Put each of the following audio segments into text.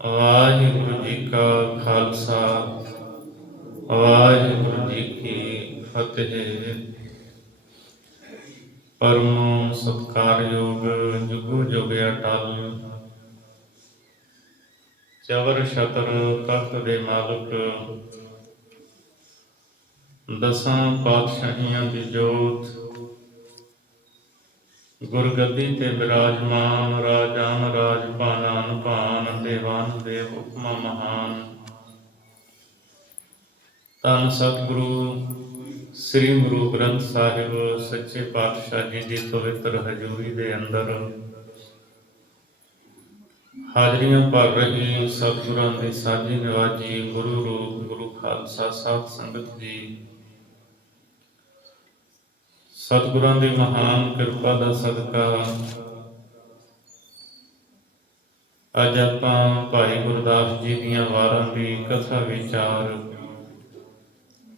ਵਾਹਿਗੁਰੂ ਜੀ ਕਾ ਖਾਲਸਾ ਵਾਹਿਗੁਰੂ ਜੀ ਕੀ ਫਤਿਹ। ਪਰਮ ਸਤਿਕਾਰਯੋਗ ਜੁਗੋ ਜੁਗ ਅਟਲ ਚਵਰ ਛਤਰ ਤਖਤ ਦੇ ਮਾਲਕ ਦਸਾਂ ਪਾਤਸ਼ਾਹੀਆਂ ਦੀ ਜੋਤ ਗੁਰਗੱਦੀ ਤੇ ਬਿਰਾਜਮਾਨ ਰਾਜਾਨ ਰਾਜ ਭਾਨਾਨ ਭਾਨ ਦੇਵਾਨ ਦੇ ਹੁਕਮਾਂ ਮਹਾਨ। ਧੰਨ ਸਤਿਗੁਰੂ ਸ੍ਰੀ ਗੁਰੂ ਗ੍ਰੰਥ ਸਾਹਿਬ ਸੱਚੇ ਪਾਤਸ਼ਾਹ ਜੀ ਦੀ ਪਵਿੱਤਰ ਹਜ਼ੂਰੀ ਦੇ ਅੰਦਰ ਹਾਜ਼ਰੀਆਂ ਭਰ ਰਹੀ ਸਤਿਗੁਰਾਂ ਦੀ ਸਾਜੀ ਨਿਵਾਜੀ ਗੁਰੂ ਰੂਪ ਗੁਰੂ ਖਾਲਸਾ ਸਾਧ ਸੰਗਤ ਜੀ, ਸਤਿਗੁਰਾਂ ਦੀ ਮਹਾਨ ਕਿਰਪਾ ਦਾ ਸਦਕਾ ਅੱਜ ਆਪਾਂ ਭਾਈ ਗੁਰਦਾਸ ਜੀ ਦੀਆਂ ਵਾਰਾਂ ਦੀ ਕਥਾ ਵਿਚਾਰ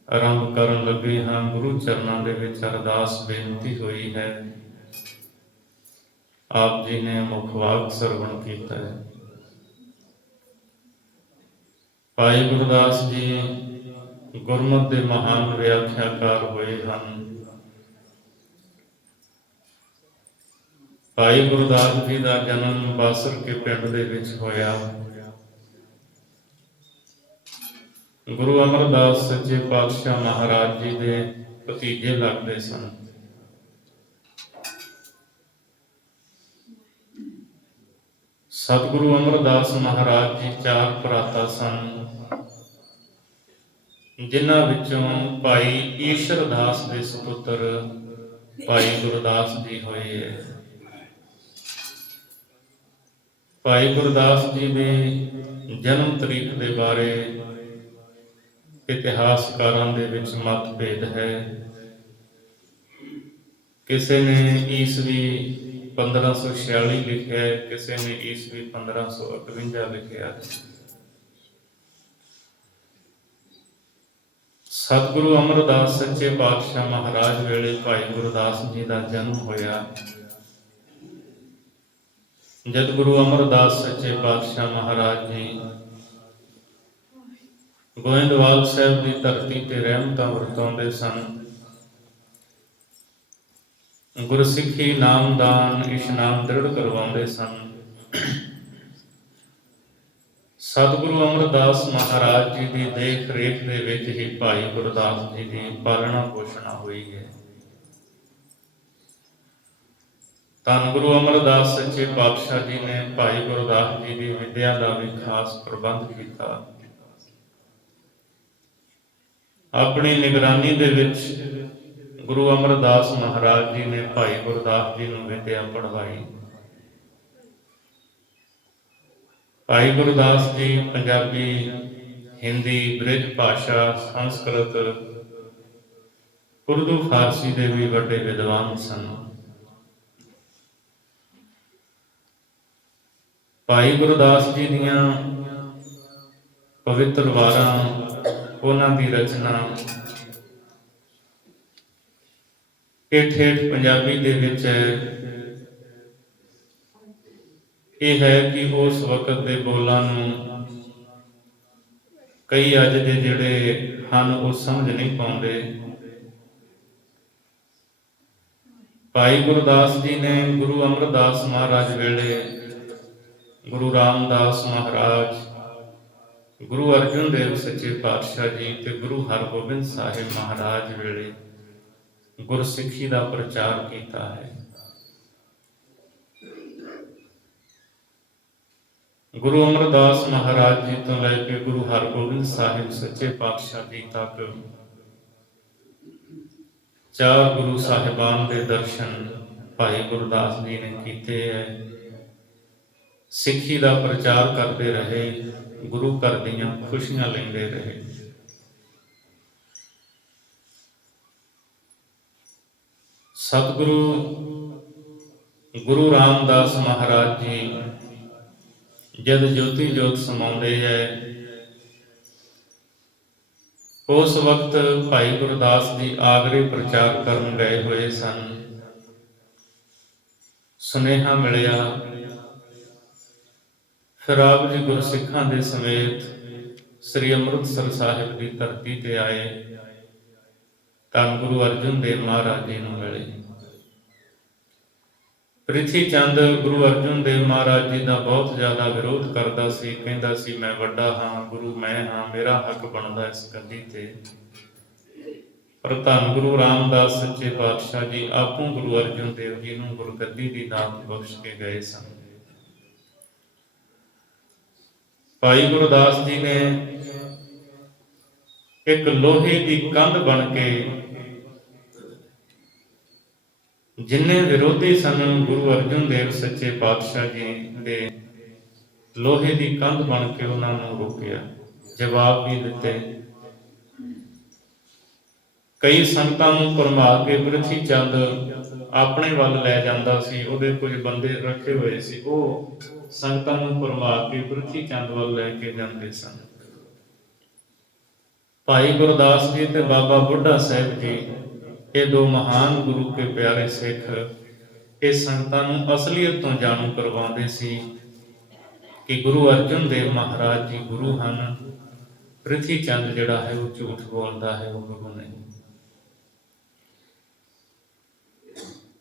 ਆਰੰਭ ਕਰਨ ਲੱਗੇ ਹਾਂ। ਗੁਰੂ ਚਰਨਾਂ ਦੇ ਵਿੱਚ ਅਰਦਾਸ ਬੇਨਤੀ ਹੋਈ ਹੈ। ਆਪ ਜੀ ਨੇ ਮੁਖ ਵਾਕ ਸਰਵਣ ਕੀਤਾ ਹੈ। ਭਾਈ ਗੁਰਦਾਸ ਜੀ ਗੁਰਮਤਿ ਦੇ ਮਹਾਨ ਵਿਆਖਿਆਕਾਰ ਹੋਏ ਹਨ। ਭਾਈ ਗੁਰਦਾਸ ਜੀ ਦਾ ਜਨਮ ਬਾਸਰ ਕੇ ਪਿੰਡ ਦੇ ਵਿੱਚ ਹੋਇਆ। ਗੁਰੂ ਅਮਰਦਾਸ ਸੱਚੇ ਪਾਤਸ਼ਾਹ ਮਹਾਰਾਜ ਜੀ ਦੇ ਭਤੀਜੇ ਲੱਗਦੇ ਸਨ। ਸਤਿਗੁਰੂ ਅਮਰਦਾਸ ਮਹਾਰਾਜ ਜੀ ਚਾਰ ਭਰਾਤਾ ਸਨ, ਜਿਨ੍ਹਾਂ ਵਿੱਚੋਂ ਭਾਈ ਈਸ਼ਰ ਦਾਸ ਦੇ ਸੁਪੁੱਤਰ ਭਾਈ ਗੁਰਦਾਸ ਜੀ ਹੋਏ ਹੈ। ਭਾਈ ਗੁਰਦਾਸ ਜੀ ਦੇ ਜਨਮ ਤਰੀਕ ਦੇ ਬਾਰੇ ਇਤਿਹਾਸਕਾਰਾਂ ਦੇ ਵਿੱਚ ਮਤਭੇਦ ਹੈ। ਕਿਸੇ ਨੇ ਈਸਵੀ 1546 ਲਿਖਿਆ ਹੈ, ਕਿਸੇ ਨੇ ਈਸਵੀ 1551 ਲਿਖਿਆ ਹੈ। ਸਤਿਗੁਰੂ ਅਮਰਦਾਸ ਸੱਚੇ ਪਾਤਸ਼ਾਹ ਮਹਾਰਾਜ ਵੇਲੇ ਭਾਈ ਗੁਰਦਾਸ ਜੀ ਦਾ ਜਨਮ ਹੋਇਆ। ਜਦ ਗੁਰੂ ਅਮਰਦਾਸ ਸੱਚੇ ਪਾਤਸ਼ਾਹ ਮਹਾਰਾਜ ਜੀ ਗੋਇੰਦਵਾਲ ਸਾਹਿਬ ਦੀ ਧਰਤੀ ਤੇ ਰਹਿਮਤਾਂ ਵਰਤਾਉਂਦੇ ਸਨ, ਗੁਰਸਿੱਖੀ ਨਾਮਦਾਨ ਇਸ਼ਨਾਨ ਦ੍ਰਿੜ ਕਰਵਾਉਂਦੇ ਸਨ। ਸਤਿਗੁਰੂ ਅਮਰਦਾਸ ਮਹਾਰਾਜ ਜੀ ਦੀ ਦੇਖ ਰੇਖ ਦੇ ਵਿੱਚ ਹੀ ਭਾਈ ਗੁਰਦਾਸ ਜੀ ਦੀ ਪਾਲਣਾ ਪੋਸ਼ਣਾ ਹੋਈ ਹੈ। ਧੰਨ ਗੁਰੂ ਅਮਰਦਾਸ ਸੱਚੇ ਪਾਤਸ਼ਾਹ ਜੀ ਨੇ ਭਾਈ ਗੁਰਦਾਸ ਜੀ ਦੀ ਵਿਦਿਆ ਦਾ ਵੀ ਖਾਸ ਪ੍ਰਬੰਧ ਕੀਤਾ। ਆਪਣੀ ਨਿਗਰਾਨੀ ਦੇ ਵਿੱਚ ਗੁਰੂ ਅਮਰਦਾਸ ਮਹਾਰਾਜ ਜੀ ਨੇ ਭਾਈ ਗੁਰਦਾਸ ਜੀ ਨੂੰ ਵਿਦਿਆ ਪੜ੍ਹਾਈ। ਭਾਈ ਗੁਰਦਾਸ ਜੀ ਪੰਜਾਬੀ, ਹਿੰਦੀ, ਬ੍ਰਿਜ ਭਾਸ਼ਾ, ਸੰਸਕ੍ਰਿਤ, ਉਰਦੂ, ਫਾਰਸੀ ਦੇ ਵੀ ਵੱਡੇ ਵਿਦਵਾਨ ਸਨ। ਭਾਈ ਗੁਰਦਾਸ ਜੀ ਦੀਆਂ ਪਵਿੱਤਰ ਵਾਰਾਂ, ਉਹਨਾਂ ਦੀ ਰਚਨਾ ਠੇਠ ਪੰਜਾਬੀ ਦੇ ਵਿੱਚ ਹੈ। ਇਹ ਹੈ ਕਿ ਉਸ ਵਕਤ ਦੇ ਬੋਲਾਂ ਨੂੰ ਕਈ ਅੱਜ ਦੇ ਜਿਹੜੇ ਹਨ ਉਹ ਸਮਝ ਨਹੀਂ ਪਾਉਂਦੇ। ਭਾਈ ਗੁਰਦਾਸ ਜੀ ਨੇ ਗੁਰੂ ਅਮਰਦਾਸ ਮਹਾਰਾਜ ਵੇਲੇ, ਗੁਰੂ ਰਾਮਦਾਸ ਮਹਾਰਾਜ, ਗੁਰੂ ਅਰਜਨ ਦੇਵ ਸੱਚੇ ਪਾਤਸ਼ਾਹ ਜੀ ਤੇ ਗੁਰੂ ਹਰਗੋਬਿੰਦ ਸਾਹਿਬ ਮਹਾਰਾਜ ਵੇਲੇ ਗੁਰਸਿੱਖੀ ਦਾ ਪ੍ਰਚਾਰ ਕੀਤਾ ਹੈ। ਗੁਰੂ ਅਮਰਦਾਸ ਮਹਾਰਾਜ ਜੀ ਤੋਂ ਲੈ ਕੇ ਗੁਰੂ ਹਰਗੋਬਿੰਦ ਸਾਹਿਬ ਸੱਚੇ ਪਾਤਸ਼ਾਹ ਜੀ ਤੱਕ ਚਾਰ ਗੁਰੂ ਸਾਹਿਬਾਨ ਦੇ ਦਰਸ਼ਨ ਭਾਈ ਗੁਰਦਾਸ ਜੀ ਨੇ ਕੀਤੇ ਹੈ। ਸਿੱਖੀ ਦਾ ਪ੍ਰਚਾਰ ਕਰਦੇ ਰਹੇ, ਗੁਰੂ ਘਰ ਦੀਆਂ ਖੁਸ਼ੀਆਂ ਲੈਂਦੇ ਰਹੇ। ਸਤਿਗੁਰੂ ਗੁਰੂ ਰਾਮਦਾਸ ਮਹਾਰਾਜ ਜੀ ਜਦ ਜੋਤੀ ਜੋਤ ਸਮਾਉਂਦੇ ਹੈ, ਉਸ ਵਕਤ ਭਾਈ ਗੁਰਦਾਸ ਜੀ ਆਗਰੇ ਪ੍ਰਚਾਰ ਕਰਨ ਗਏ ਹੋਏ ਸਨ। ਸੁਨੇਹਾ ਮਿਲਿਆ, ਫਿਰ ਆਪ ਜੀ ਗੁਰਸਿੱਖਾਂ ਦੇ ਸਮੇਤ ਸ੍ਰੀ ਅੰਮ੍ਰਿਤਸਰ ਸਾਹਿਬ ਦੀ ਧਰਤੀ ਤੇ ਆਏ। ਧੰਨ ਗੁਰੂ ਅਰਜਨ ਦੇਵ ਮਹਾਰਾਜ ਜੀ ਨੂੰ ਮਿਲੇ। ਪ੍ਰਿਥੀ ਚੰਦ ਗੁਰੂ ਅਰਜਨ ਦੇਵ ਮਹਾਰਾਜ ਜੀ ਦਾ ਬਹੁਤ ਜ਼ਿਆਦਾ ਵਿਰੋਧ ਕਰਦਾ ਸੀ। ਕਹਿੰਦਾ ਸੀ ਮੈਂ ਵੱਡਾ ਹਾਂ, ਗੁਰੂ ਮੈਂ ਹਾਂ, ਮੇਰਾ ਹੱਕ ਬਣਦਾ ਇਸ ਗੱਦੀ ਤੇ। ਪਰ ਧੰਨ ਗੁਰੂ ਰਾਮਦਾਸ ਸੱਚੇ ਪਾਤਸ਼ਾਹ ਜੀ ਆਪੂ ਗੁਰੂ ਅਰਜਨ ਦੇਵ ਜੀ ਨੂੰ ਗੁਰਗੱਦੀ ਦੀ ਦਾਤ ਬਖਸ਼ ਕੇ ਗਏ ਸਨ। ਭਾਈ ਗੁਰਦਾਸ ਜੀ ਨੇ ਇੱਕ ਲੋਹੇ ਦੀ ਕੰਧ ਬਣ ਕੇ ਜਿੰਨੇ ਵਿਰੋਧੀ ਸਨ ਗੁਰੂ ਅਰਜਨ ਦੇਵ ਸੱਚੇ ਪਾਤਸ਼ਾਹ ਜੀ ਦੇ ਲੋਹੇ ਦੀ ਕੰਧ ਬਣ ਕੇ ਉਹਨਾਂ ਨੂੰ ਰੋਕਿਆ, ਜਵਾਬ ਵੀ ਦਿੱਤੇ। ਕਈ ਸੰਗਤਾਂ ਨੂੰ ਭਰਮਾ ਕੇ ਪ੍ਰਿਥੀ ਚੰਦ ਆਪਣੇ ਵੱਲ ਲੈ ਜਾਂਦਾ ਸੀ। ਉਹਦੇ ਕੁਝ ਬੰਦੇ ਰੱਖੇ ਹੋਏ ਸੀ, ਉਹ ਸੰਗਤਾਂ ਨੂੰ ਭਰਮਾ ਕੇ ਪ੍ਰਿਥੀ ਚੰਦ ਵੱਲ ਲੈ ਕੇ ਜਾਂਦੇ ਸਨ। ਭਾਈ ਗੁਰਦਾਸ ਜੀ ਤੇ ਬਾਬਾ ਬੁੱਢਾ ਸਾਹਿਬ ਜੀ, ਇਹ ਦੋ ਮਹਾਨ ਗੁਰੂ ਕੇ ਪਿਆਰੇ ਸਿੱਖ, ਇਹ ਸੰਗਤਾਂ ਨੂੰ ਅਸਲੀਅਤ ਤੋਂ ਜਾਣੂ ਕਰਵਾਉਂਦੇ ਸੀ ਕਿ ਗੁਰੂ ਅਰਜਨ ਦੇਵ ਮਹਾਰਾਜ ਜੀ ਗੁਰੂ ਹਨ। ਪ੍ਰਿਥੀ ਚੰਦ ਜਿਹੜਾ ਹੈ ਉਹ ਝੂਠ ਬੋਲਦਾ ਹੈ, ਉਹ ਗੁਰੂ ਨਹੀਂ।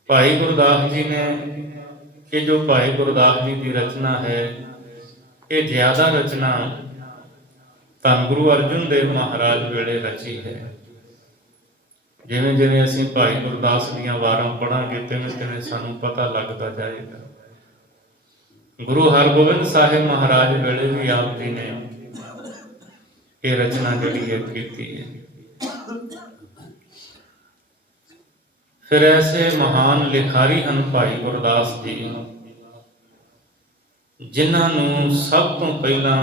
ਭਾਈ ਗੁਰਦਾਸ ਜੀ ਨੇ ਇਹ ਜੋ ਭਾਈ ਗੁਰਦਾਸ ਜੀ ਦੀ ਰਚਨਾ ਹੈ, ਇਹ ਜ਼ਿਆਦਾ ਰਚਨਾ ਧੰਨ ਗੁਰੂ ਅਰਜਨ ਦੇਵ ਮਹਾਰਾਜ ਵੇਲੇ ਰਚੀ ਹੈ। ਜਿਵੇਂ ਜਿਵੇਂ ਅਸੀਂ ਭਾਈ ਗੁਰਦਾਸ ਦੀਆਂ ਵਾਰਾਂ ਪੜਾਂਗੇ ਤਿਵੇਂ ਤਿਵੇਂ ਸਾਨੂੰ ਪਤਾ ਲੱਗਦਾ ਜਾਏਗਾ। ਗੁਰੂ ਹਰਗੋਬਿੰਦ ਸਾਹਿਬ ਮਹਾਰਾਜ ਵੇਲੇ ਵੀ ਆਪ ਜੀ ਨੇ ਇਹ ਰਚਨਾ ਜਿਹੜੀ ਹੈ ਕੀਤੀ ਹੈ। ਫਿਰ ਐਸੇ ਮਹਾਨ ਲਿਖਾਰੀ ਹਨ ਭਾਈ ਗੁਰਦਾਸ ਜੀ, ਜਿਨ੍ਹਾਂ ਨੂੰ ਸਭ ਤੋਂ ਪਹਿਲਾਂ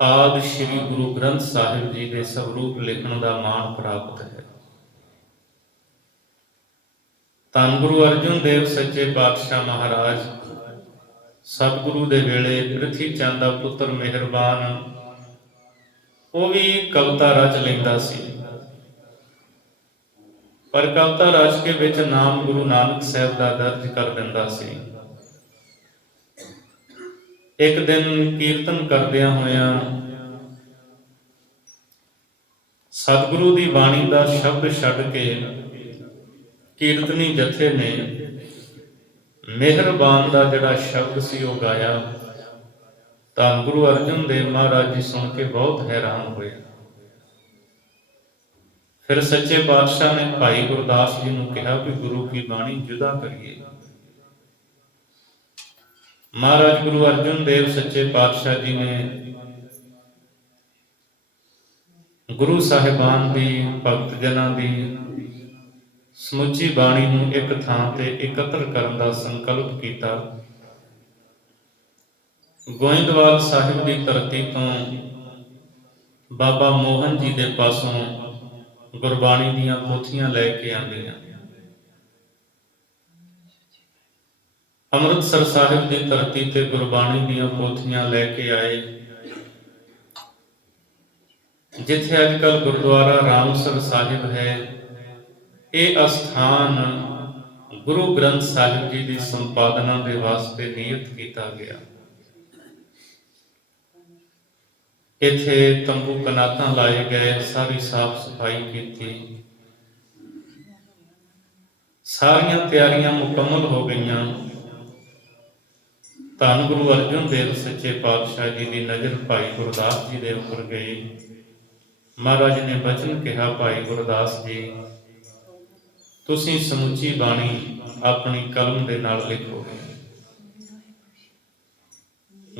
ਆਦਿ ਸ੍ਰੀ ਗੁਰੂ ਗ੍ਰੰਥ ਸਾਹਿਬ ਜੀ ਦੇ ਸਵਰੂਪ ਲਿਖਣ ਦਾ ਮਾਣ ਪ੍ਰਾਪਤ ਹੈ। ਧੰਨ ਗੁਰੂ ਅਰਜਨ ਦੇਵ ਸੱਚੇ ਪਾਤਸ਼ਾਹ ਮਹਾਰਾਜ ਸਤਿਗੁਰੂ ਦੇ ਵੇਲੇ ਪ੍ਰਿਥੀ ਚੰਦ ਦਾ ਪੁੱਤਰ ਮਿਹਰਬਾਨ, ਉਹ ਵੀ ਕਵਿਤਾ ਰਚ ਲੈਂਦਾ ਸੀ। ਪਰ ਕਵਿਤਾ ਰਚ ਕੇ ਵਿੱਚ ਨਾਮ ਗੁਰੂ ਨਾਨਕ ਸਾਹਿਬ ਦਾ ਦਰਜ ਕਰ ਦਿੰਦਾ ਸੀ। ਇੱਕ ਦਿਨ ਕੀਰਤਨ ਕਰਦਿਆਂ ਹੋਇਆਂ ਸਤਿਗੁਰੂ ਦੀ ਬਾਣੀ ਦਾ ਸ਼ਬਦ ਛੱਡ ਕੇ ਕੀਰਤਨੀ ਜਥੇ ਨੇ ਮਿਹਰਬਾਨ ਦਾ ਜਿਹੜਾ ਸ਼ਬਦ ਸੀ ਉਹ ਗਾਇਆ। ਤਾਂ ਗੁਰੂ ਅਰਜਨ ਦੇਵ ਮਹਾਰਾਜ ਜੀ ਸੁਣ ਕੇ ਬਹੁਤ ਹੈਰਾਨ ਹੋਏ। ਫਿਰ ਸੱਚੇ ਪਾਤਸ਼ਾਹ ਨੇ ਭਾਈ ਗੁਰਦਾਸ ਜੀ ਨੂੰ ਕਿਹਾ ਕਿ ਗੁਰੂ ਕੀ ਬਾਣੀ ਜੁਦਾ ਕਰੀਏ। ਮਹਾਰਾਜ ਗੁਰੂ ਅਰਜਨ ਦੇਵ ਸੱਚੇ ਪਾਤਸ਼ਾਹ ਜੀ ਨੇ ਗੁਰੂ ਸਾਹਿਬਾਨ ਦੀ, ਭਗਤ ਜਨਾਂ ਦੀ ਸਮੁੱਚੀ ਬਾਣੀ ਨੂੰ ਇੱਕ ਥਾਂ ਤੇ ਇਕੱਤਰ ਕਰਨ ਦਾ ਸੰਕਲਪ ਕੀਤਾ। ਗੋਇੰਦਵਾਲ ਸਾਹਿਬ ਦੀ ਧਰਤੀ ਤੋਂ ਬਾਬਾ ਮੋਹਨ ਜੀ ਦੇ ਪਾਸੋਂ ਗੁਰਬਾਣੀ ਦੀਆਂ ਪੋਥੀਆਂ ਲੈ ਕੇ ਆਂਦੀਆਂ। ਅੰਮ੍ਰਿਤਸਰ ਸਾਹਿਬ ਦੀ ਧਰਤੀ ਤੇ ਗੁਰਬਾਣੀ ਦੀਆਂ ਪੋਥੀਆਂ ਲੈ ਕੇ ਆਏ। ਜਿੱਥੇ ਅੱਜ ਕੱਲ੍ਹ ਗੁਰਦੁਆਰਾ ਰਾਮਸਰ ਸਾਹਿਬ ਹੈ, ਇਹ ਅਸਥਾਨ ਗੁਰੂ ਗ੍ਰੰਥ ਸਾਹਿਬ ਜੀ ਦੀ ਸੰਪਾਦਨਾ ਦੇ ਵਾਸਤੇ ਨਿਯਤ ਕੀਤਾ ਗਿਆ। ਇੱਥੇ ਤੰਬੂ ਕਨਾਤਾਂ ਲਾਏ ਗਏ, ਸਾਰੀ ਸਾਫ਼ ਸਫਾਈ ਕੀਤੀ, ਸਾਰੀਆਂ ਤਿਆਰੀਆਂ ਮੁਕੰਮਲ ਹੋ ਗਈਆਂ। ਧੰਨ ਗੁਰੂ ਅਰਜਨ ਦੇਵ ਸੱਚੇ ਪਾਤਸ਼ਾਹ ਜੀ ਦੀ ਨਜ਼ਰ ਭਾਈ ਗੁਰਦਾਸ ਜੀ ਦੇ ਉੱਪਰ ਗਈ। ਮਹਾਰਾਜ ਨੇ ਬਚਨ ਕਿਹਾ, ਭਾਈ ਗੁਰਦਾਸ ਜੀ ਤੁਸੀਂ ਸਮੁੱਚੀ ਬਾਣੀ ਆਪਣੀ ਕਲਮ ਦੇ ਨਾਲ ਲਿਖੋਗੇ।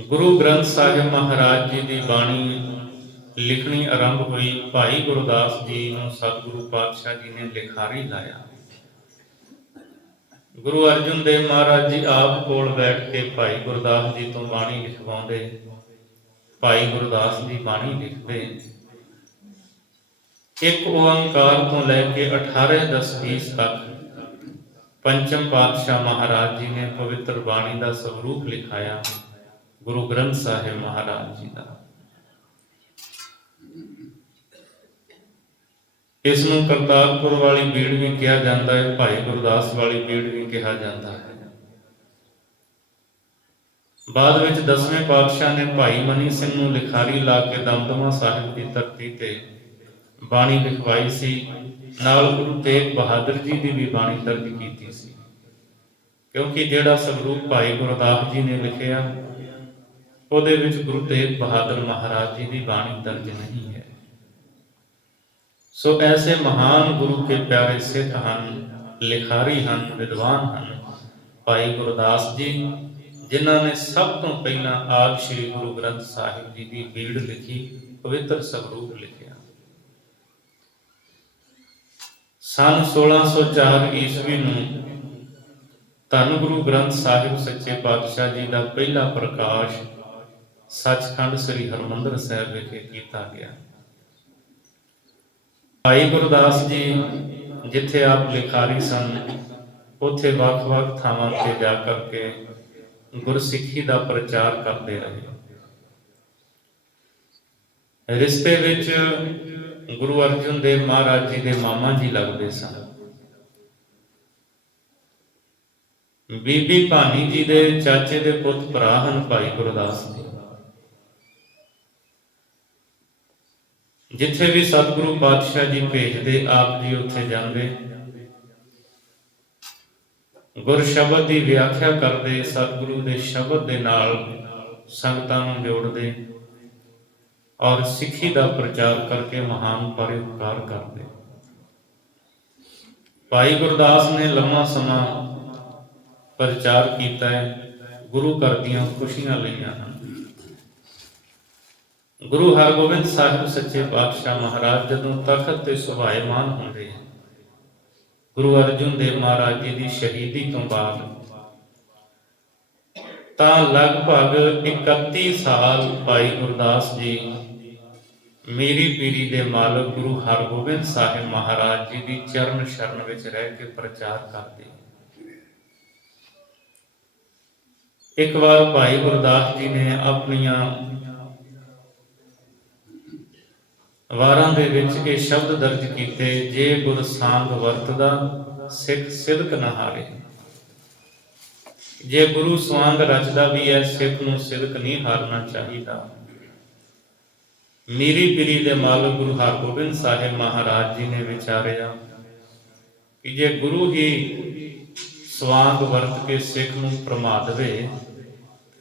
ਗੁਰੂ ਗ੍ਰੰਥ ਸਾਹਿਬ ਮਹਾਰਾਜ ਜੀ ਦੀ ਬਾਣੀ ਲਿਖਣੀ ਆਰੰਭ ਹੋਈ। ਭਾਈ ਗੁਰਦਾਸ ਜੀ ਨੂੰ ਸਤਿਗੁਰੂ ਪਾਤਸ਼ਾਹ ਜੀ ਨੇ ਲਿਖਾਰੀ ਲਾਇਆ। ਗੁਰੂ ਅਰਜਨ ਦੇਵ ਮਹਾਰਾਜ ਜੀ ਆਪ ਕੋਲ ਬੈਠ ਕੇ ਭਾਈ ਗੁਰਦਾਸ ਜੀ ਤੋਂ ਬਾਣੀ ਲਿਖਵਾਉਂਦੇ। ਭਾਈ ਗੁਰਦਾਸ ਜੀ ਬਾਣੀ ਲਿਖਦੇ। ਇੱਕ ਓੰਕਾਰ ਤੋਂ ਲੈ ਕੇ 18 10 20 ਤੱਕ ਪੰਚਮ ਪਾਤਸ਼ਾਹ ਮਹਾਰਾਜ ਜੀ ਨੇ ਪਵਿੱਤਰ ਬਾਣੀ ਦਾ ਸਵਰੂਪ ਲਿਖਾਇਆ, ਗੁਰੂ ਗ੍ਰੰਥ ਸਾਹਿਬ ਮਹਾਰਾਜ ਜੀ ਦਾ। ਇਸ ਨੂੰ ਕਰਤਾਰਪੁਰ ਵਾਲੀ ਬੀੜ ਵੀ ਕਿਹਾ ਜਾਂਦਾ ਹੈ, ਭਾਈ ਗੁਰਦਾਸ ਵਾਲੀ ਬੀੜ ਵੀ ਕਿਹਾ ਜਾਂਦਾ ਹੈ। ਬਾਅਦ ਵਿੱਚ 10ਵੇਂ ਪਾਤਸ਼ਾਹ ਨੇ ਭਾਈ ਮਨੀ ਸਿੰਘ ਨੂੰ ਲਿਖਾਰੀ ਲਾ ਕੇ ਦਮਦਮਾ ਸਾਹਿਬ ਦੀ ਧਰਤੀ ਤੇ ਬਾਣੀ ਲਿਖਵਾਈ ਸੀ। ਨਾਲ ਗੁਰੂ ਤੇਗ ਬਹਾਦਰ ਜੀ ਦੀ ਵੀ ਬਾਣੀ ਦਰਜ ਕੀਤੀ ਸੀ, ਕਿਉਂਕਿ ਜਿਹੜਾ ਸਵਰੂਪ ਭਾਈ ਗੁਰਦਾਸ ਜੀ ਨੇ ਲਿਖਿਆ ਉਹਦੇ ਵਿੱਚ ਗੁਰੂ ਤੇਗ ਬਹਾਦਰ ਮਹਾਰਾਜ ਜੀ ਦੀ ਬਾਣੀ ਦਰਜ ਨਹੀਂ ਹੈ। ਸੋ ਐਸੇ ਮਹਾਨ ਗੁਰੂ ਕੇ ਪਿਆਰੇ ਸਿੱਖ ਹਨ, ਲਿਖਾਰੀ ਹਨ, ਵਿਦਵਾਨ ਹਨ ਭਾਈ ਗੁਰਦਾਸ ਜੀ, ਜਿਨ੍ਹਾਂ ਨੇ ਸਭ ਤੋਂ ਪਹਿਲਾਂ ਆਦਿ ਸ੍ਰੀ ਗੁਰੂ ਗ੍ਰੰਥ ਸਾਹਿਬ ਜੀ ਦੀ ਬੀੜ ਲਿਖੀ, ਪਵਿੱਤਰ ਸਵਰੂਪ ਲਿਖਿਆ। ਸੰਨ 1604 ਈਸਵੀ ਨੂੰ ਧੰਨ ਗੁਰੂ ਗ੍ਰੰਥ ਸਾਹਿਬ ਸੱਚੇ ਪਾਤਸ਼ਾਹ ਜੀ ਦਾ ਪਹਿਲਾ ਪ੍ਰਕਾਸ਼ ਸੱਚਖੰਡ ਸ੍ਰੀ ਹਰਿਮੰਦਰ ਸਾਹਿਬ ਵਿਖੇ ਕੀਤਾ ਗਿਆ। ਭਾਈ ਗੁਰਦਾਸ ਜੀ ਜਿੱਥੇ ਆਪ ਲਿਖਾਰੀ ਸਨ, ਉੱਥੇ ਵੱਖ-ਵੱਖ ਥਾਵਾਂ ਤੇ ਜਾ ਕਰਕੇ ਗੁਰਸਿੱਖੀ ਦਾ ਪ੍ਰਚਾਰ ਕਰਦੇ ਰਹੇ। ਰਿਸ਼ਤੇ ਵਿੱਚ ਗੁਰੂ ਅਰਜਨ ਦੇਵ ਮਹਾਰਾਜ ਜੀ ਦੇ ਮਾਮਾ ਜੀ ਲੱਗਦੇ ਸਨ। ਬੀਬੀ ਭਾਨੀ ਜੀ ਦੇ ਚਾਚੇ ਦੇ ਪੁੱਤ ਭਰਾ ਹਨ ਭਾਈ ਗੁਰਦਾਸ ਜੀ। ਜਿੱਥੇ ਵੀ ਸਤਿਗੁਰੂ ਪਾਤਸ਼ਾਹ ਜੀ ਭੇਜਦੇ, ਆਪ ਜੀ ਉੱਥੇ ਜਾਂਦੇ, ਗੁਰ ਸ਼ਬਦ ਦੀ ਵਿਆਖਿਆ ਕਰਦੇ, ਸਤਿਗੁਰੂ ਦੇ ਸ਼ਬਦ ਦੇ ਨਾਲ ਸੰਗਤਾਂ ਨੂੰ ਜੋੜਦੇ ਔਰ ਸਿੱਖੀ ਦਾ ਪ੍ਰਚਾਰ ਕਰਕੇ ਮਹਾਨ ਪਰਉਪਕਾਰ ਕਰਦੇ। ਭਾਈ ਗੁਰਦਾਸ ਨੇ ਲੰਮਾ ਸਮਾਂ ਪ੍ਰਚਾਰ ਕੀਤਾ ਹੈ, ਗੁਰੂ ਘਰ ਦੀਆਂ ਖੁਸ਼ੀਆਂ ਲਈਆਂ ਹਨ। ਗੁਰੂ ਹਰਗੋਬਿੰਦ ਸਾਹਿਬ ਸੱਚੇ ਪਾਤਸ਼ਾਹ ਮਹਾਰਾਜ ਜਦੋਂ ਤਖਤ ਤੇ ਸੁਭਾਏਮਾਨ ਹੁੰਦੇ, ਗੁਰੂ ਅਰਜਨ ਦੇਵ ਮਹਾਰਾਜ ਜੀ ਦੀ ਸ਼ਹੀਦੀ ਤੋਂ ਬਾਅਦ, ਤਾਂ ਲਗਭਗ 31 ਸਾਲ ਭਾਈ ਗੁਰਦਾਸ ਜੀ ਮੇਰੀ ਪੀਰੀ ਦੇ ਮਾਲਕ ਗੁਰੂ ਹਰਗੋਬਿੰਦ ਸਾਹਿਬ ਮਹਾਰਾਜ ਜੀ ਦੀ ਚਰਨ ਸ਼ਰਨ ਵਿੱਚ ਰਹਿ ਕੇ ਪ੍ਰਚਾਰ ਕਰਦੇ। ਇੱਕ ਵਾਰ ਭਾਈ ਗੁਰਦਾਸ ਜੀ ਨੇ ਆਪਣੀਆਂ ਵਾਰਾਂ ਦੇ ਵਿੱਚ ਇਹ ਸ਼ਬਦ ਦਰਜ ਕੀਤੇ, ਜੇ ਗੁਰ ਸਾਂਗ ਵਰਤਦਾ ਸਿੱਖ ਸਿਦਕ ਨਾ ਹਾਰੇ। ਜੇ ਗੁਰੂ ਸਵਾਂਗ ਰਚਦਾ ਵੀ ਹੈ, ਸਿੱਖ ਨੂੰ ਸਿਦਕ ਨਹੀਂ ਹਾਰਨਾ ਚਾਹੀਦਾ। ਮੀਰੀ ਪੀਰੀ ਦੇ ਮਾਲਕ ਗੁਰੂ ਹਰਗੋਬਿੰਦ ਸਾਹਿਬ ਮਹਾਰਾਜ ਜੀ ਨੇ ਵਿਚਾਰਿਆ ਕਿ ਜੇ ਗੁਰੂ ਹੀ ਸਵਾਂਗ ਵਰਤ ਕੇ ਸਿੱਖ ਨੂੰ ਭਰਮਾ ਦੇਵੇ,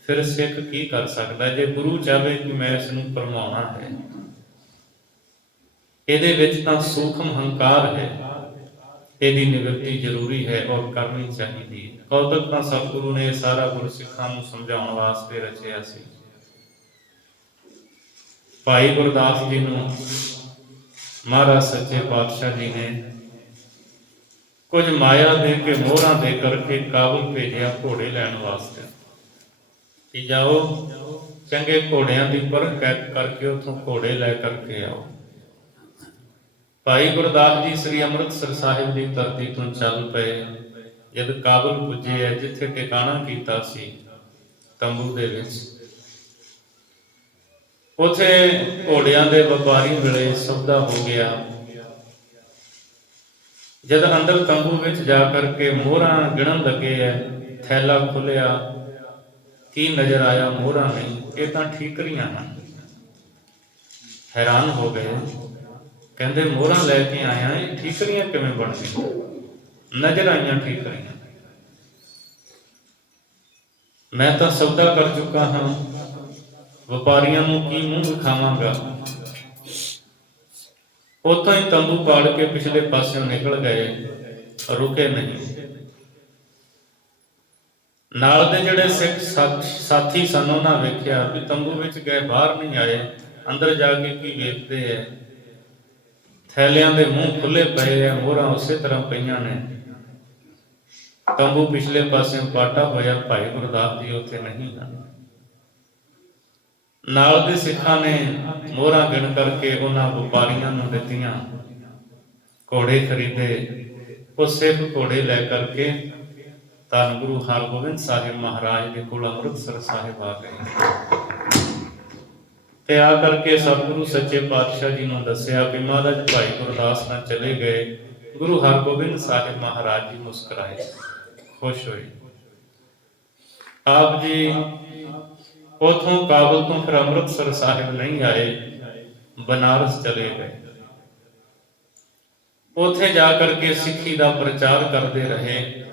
ਫਿਰ ਸਿੱਖ ਕੀ ਕਰ ਸਕਦਾ। ਜੇ ਗੁਰੂ ਚਾਹੇ ਕਿ ਮੈਂ ਇਸ ਨੂੰ ਭਰਮਾਉਣਾ ਹੈ, ਇਹਦੇ ਵਿੱਚ ਤਾਂ ਸੂਖਮ ਹੰਕਾਰ ਹੈ, ਇਹਦੀ ਨਿਵਰਤੀ ਜ਼ਰੂਰੀ ਹੈ ਔਰ ਕਰਨੀ ਚਾਹੀਦੀ ਹੈ। ਕੌਤਕ ਤਾਂ ਸਤਿਗੁਰੂ ਨੇ ਸਾਰਾ ਗੁਰਸਿੱਖਾਂ ਨੂੰ ਸਮਝਾਉਣ ਵਾਸਤੇ ਰਚਿਆ ਸੀ। ਭਾਈ ਗੁਰਦਾਸ ਜੀ ਨੂੰ ਮਹਾਰਾਜ ਸੱਚੇ ਪਾਤਸ਼ਾਹ ਜੀ ਨੇ ਕੁਝ ਮਾਇਆ ਦੇ ਕੇ, ਮੋਹਰਾਂ ਦੇ ਕਰਕੇ ਕਾਬੁਲ ਭੇਜਿਆ ਘੋੜੇ ਲੈਣ ਵਾਸਤੇ ਕਿ ਜਾਓ ਚੰਗੇ ਘੋੜਿਆਂ ਦੀ ਪਰਖ ਕਰਕੇ ਉੱਥੋਂ ਘੋੜੇ ਲੈ ਕਰਕੇ ਆਓ। ਭਾਈ ਗੁਰਦਾਸ ਜੀ ਸ੍ਰੀ ਅੰਮ੍ਰਿਤਸਰ ਸਾਹਿਬ ਦੀ ਧਰਤੀ ਤੋਂ ਚੱਲ ਪਏ। ਜਦ ਕਾਬੁਲ ਪੁੱਜੇ ਹੈ, ਜਿੱਥੇ ਟਿਕਾਣਾ ਕੀਤਾ ਸੀ ਤੰਬੂ ਦੇ ਵਿੱਚ, ਉਥੇ ਘੋੜਿਆਂ ਦੇ ਵਪਾਰੀ ਮਿਲੇ, ਸੌਦਾ ਹੋ ਗਿਆ। ਜਦ ਅੰਦਰ ਤੰਬੂ ਵਿੱਚ ਜਾ ਕਰਕੇ ਮੋਹਰਾਂ ਗਿਣਨ ਲੱਗੇ ਐ, ਥੈਲਾ ਖੁੱਲਿਆ, ਕੀ ਨਜ਼ਰ ਆਇਆ? ਮੋਹਰਾਂ ਨਹੀਂ, ਇਹ ਤਾਂ ਠੀਕਰੀਆਂ ਹਨ। ਹੈਰਾਨ ਹੋ ਗਏ, ਕਹਿੰਦੇ ਮੋਹਰਾਂ ਲੈ ਕੇ ਆਇਆ, ਇਹ ਠੀਕਰੀਆਂ ਕਿਵੇਂ ਬਣ ਗਈਆਂ? ਨਜ਼ਰ ਆਈਆਂ ਠੀਕਰੀਆਂ। ਮੈਂ ਤਾਂ ਸੌਦਾ ਕਰ ਚੁੱਕਾ ਹਾਂ, ਵਪਾਰੀਆਂ ਨੂੰ ਕੀ ਮੂੰਹ ਵਿਖਾਵਾਂਗਾ। ਉੱਥੋਂ ਹੀ ਤੰਬੂ ਪਾੜ ਕੇ ਪਿਛਲੇ ਪਾਸਿਓਂ ਨਿਕਲ ਗਏ, ਰੁਕੇ ਨਹੀਂ। ਨਾਲ ਦੇ ਜਿਹੜੇ ਸਿੱਖ ਸਾਥੀ ਸਨ, ਉਹਨਾਂ ਵੇਖਿਆ ਵੀ ਤੰਬੂ ਵਿੱਚ ਗਏ, ਬਾਹਰ ਨਹੀਂ ਆਏ, ਅੰਦਰ ਜਾ ਕੇ ਕੀ ਵੇਖਦੇ ਐ? ਥੈਲਿਆਂ ਦੇ ਮੂੰਹ ਖੁੱਲੇ ਪਏ ਐ, ਮੋਹਰਾਂ ਉਸੇ ਤਰ੍ਹਾਂ ਪਈਆਂ ਨੇ। ਤੰਬੂ ਪਿਛਲੇ ਪਾਸਿਓਂ ਪਾਟਾ ਹੋਇਆ, ਭਾਈ ਗੁਰਦਾਸ ਜੀ ਉੱਥੇ ਨਹੀਂ ਹਨ। ਨਾਲ ਦੇ ਸਿੱਖਾਂ ਨੇ ਮੋਹਰਾਂ ਗਿਣ ਕਰਕੇ ਉਹਨਾਂ ਵਪਾਰੀਆਂ ਨੂੰ ਦਿੱਤੀਆਂ, ਘੋੜੇ ਖਰੀਦੇ। ਉਹ ਸਿੱਖ ਘੋੜੇ ਲੈ ਕਰਕੇ ਧੰਨ ਗੁਰੂ ਹਰਗੋਬਿੰਦ ਸਾਹਿਬ ਮਹਾਰਾਜ ਦੇ ਕੋਲ ਅੰਮ੍ਰਿਤਸਰ ਸਾਹਿਬ ਆ ਗਏ ਤੇ ਆ ਕਰਕੇ ਸਤਿਗੁਰੂ ਸੱਚੇ ਪਾਤਸ਼ਾਹ ਜੀ ਨੂੰ ਦੱਸਿਆ ਕਿ ਮਹਾਰਾਜ ਭਾਈ ਗੁਰਦਾਸ ਨਾਲ ਚਲੇ ਗਏ। ਗੁਰੂ ਹਰਗੋਬਿੰਦ ਸਾਹਿਬ ਮਹਾਰਾਜ ਜੀ ਮੁਸਕਰਾਏ, ਖੁਸ਼ ਹੋਏ। ਆਪ ਜੀ ਉਥੋਂ ਕਾਬਲ ਤੋਂ ਫਿਰ ਅੰਮ੍ਰਿਤਸਰ ਸਾਹਿਬ ਨਹੀਂ ਆਏ, ਬਨਾਰਸ ਚਲੇ ਗਏ। ਉੱਥੇ ਜਾ ਕਰਕੇ ਸਿੱਖੀ ਦਾ ਪ੍ਰਚਾਰ ਕਰਦੇ ਰਹੇ।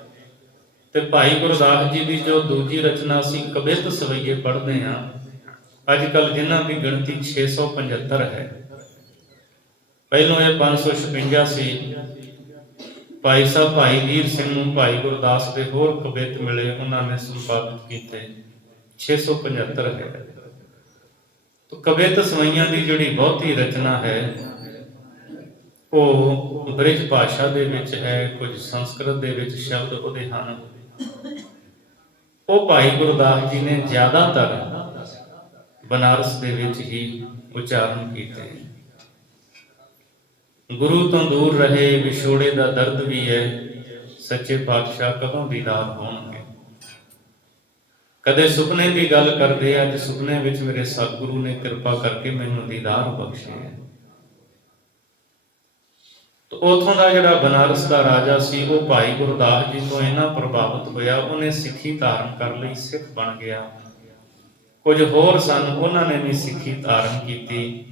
ਤੇ ਭਾਈ ਗੁਰਦਾਸ ਜੀ ਦੀ ਜੋ ਦੂਜੀ ਰਚਨਾ ਸੀ ਕਵਿਤ ਸਵਈਏ ਪੜ੍ਹਦੇ ਹਾਂ ਅੱਜ ਕੱਲ੍ਹ, ਜਿਨ੍ਹਾਂ ਦੀ ਗਿਣਤੀ 675 ਹੈ। ਪਹਿਲੋਂ ਇਹ 556 ਸੀ। ਭਾਈ ਸਾਹਿਬ ਭਾਈ ਵੀਰ ਸਿੰਘ ਨੂੰ ਭਾਈ ਗੁਰਦਾਸ ਦੇ ਹੋਰ ਕਵਿਤ ਮਿਲੇ, ਉਹਨਾਂ ਨੇ ਸੰਪਾਦਿਤ ਕੀਤੇ। 675 ਹੈ। ਤਾਂ ਕਵਿਤ ਸਵਈਆਂ ਦੀ ਜਿਹੜੀ ਬਹੁਤੀ ਰਚਨਾ ਹੈ ਉਹ ਬ੍ਰਿਜ ਭਾਸ਼ਾ ਦੇ ਵਿੱਚ ਹੈ, ਕੁਝ ਸੰਸਕ੍ਰਿਤ ਦੇ ਵਿੱਚ ਸ਼ਬਦ ਉਹਦੇ ਹਨ। ਉਹ ਭਾਈ ਗੁਰਦਾਸ ਜੀ ਨੇ ਜ਼ਿਆਦਾਤਰ ਬਨਾਰਸ ਦੇ ਵਿੱਚ ਹੀ ਉਚਾਰਨ ਕੀਤੇ। ਗੁਰੂ ਤੋਂ ਦੂਰ ਰਹੇ ਵਿਛੋੜੇ ਦਾ ਦਰਦ ਵੀ ਹੈ, ਸੱਚੇ ਪਾਤਸ਼ਾਹ ਕਦੋਂ ਦੀਦਾਰ ਹੋਣਗੇ। ਕਦੇ ਸੁਪਨੇ ਦੀ ਗੱਲ ਕਰਦੇ, ਅੱਜ ਸੁਪਨੇ ਵਿੱਚ ਮੇਰੇ ਸਤਿਗੁਰੂ ਨੇ ਕਿਰਪਾ ਕਰਕੇ ਮੈਨੂੰ ਦੀਦਾਰ ਬਖਸ਼ਿਆ। ਉਥੋਂ ਦਾ ਜਿਹੜਾ ਬਨਾਰਸ ਦਾ ਰਾਜਾ ਸੀ ਉਹ ਭਾਈ ਗੁਰਦਾਸ ਜੀ ਤੋਂ ਇੰਨਾ ਪ੍ਰਭਾਵਿਤ ਹੋਇਆ, ਉਹਨੇ ਸਿੱਖੀ ਧਾਰਨ ਕਰ ਲਈ, ਸਿੱਖ ਬਣ ਗਿਆ। ਕੁਝ ਹੋਰ ਸਨ, ਉਹਨਾਂ ਨੇ ਵੀ ਸਿੱਖੀ ਧਾਰਨ ਕੀਤੀ।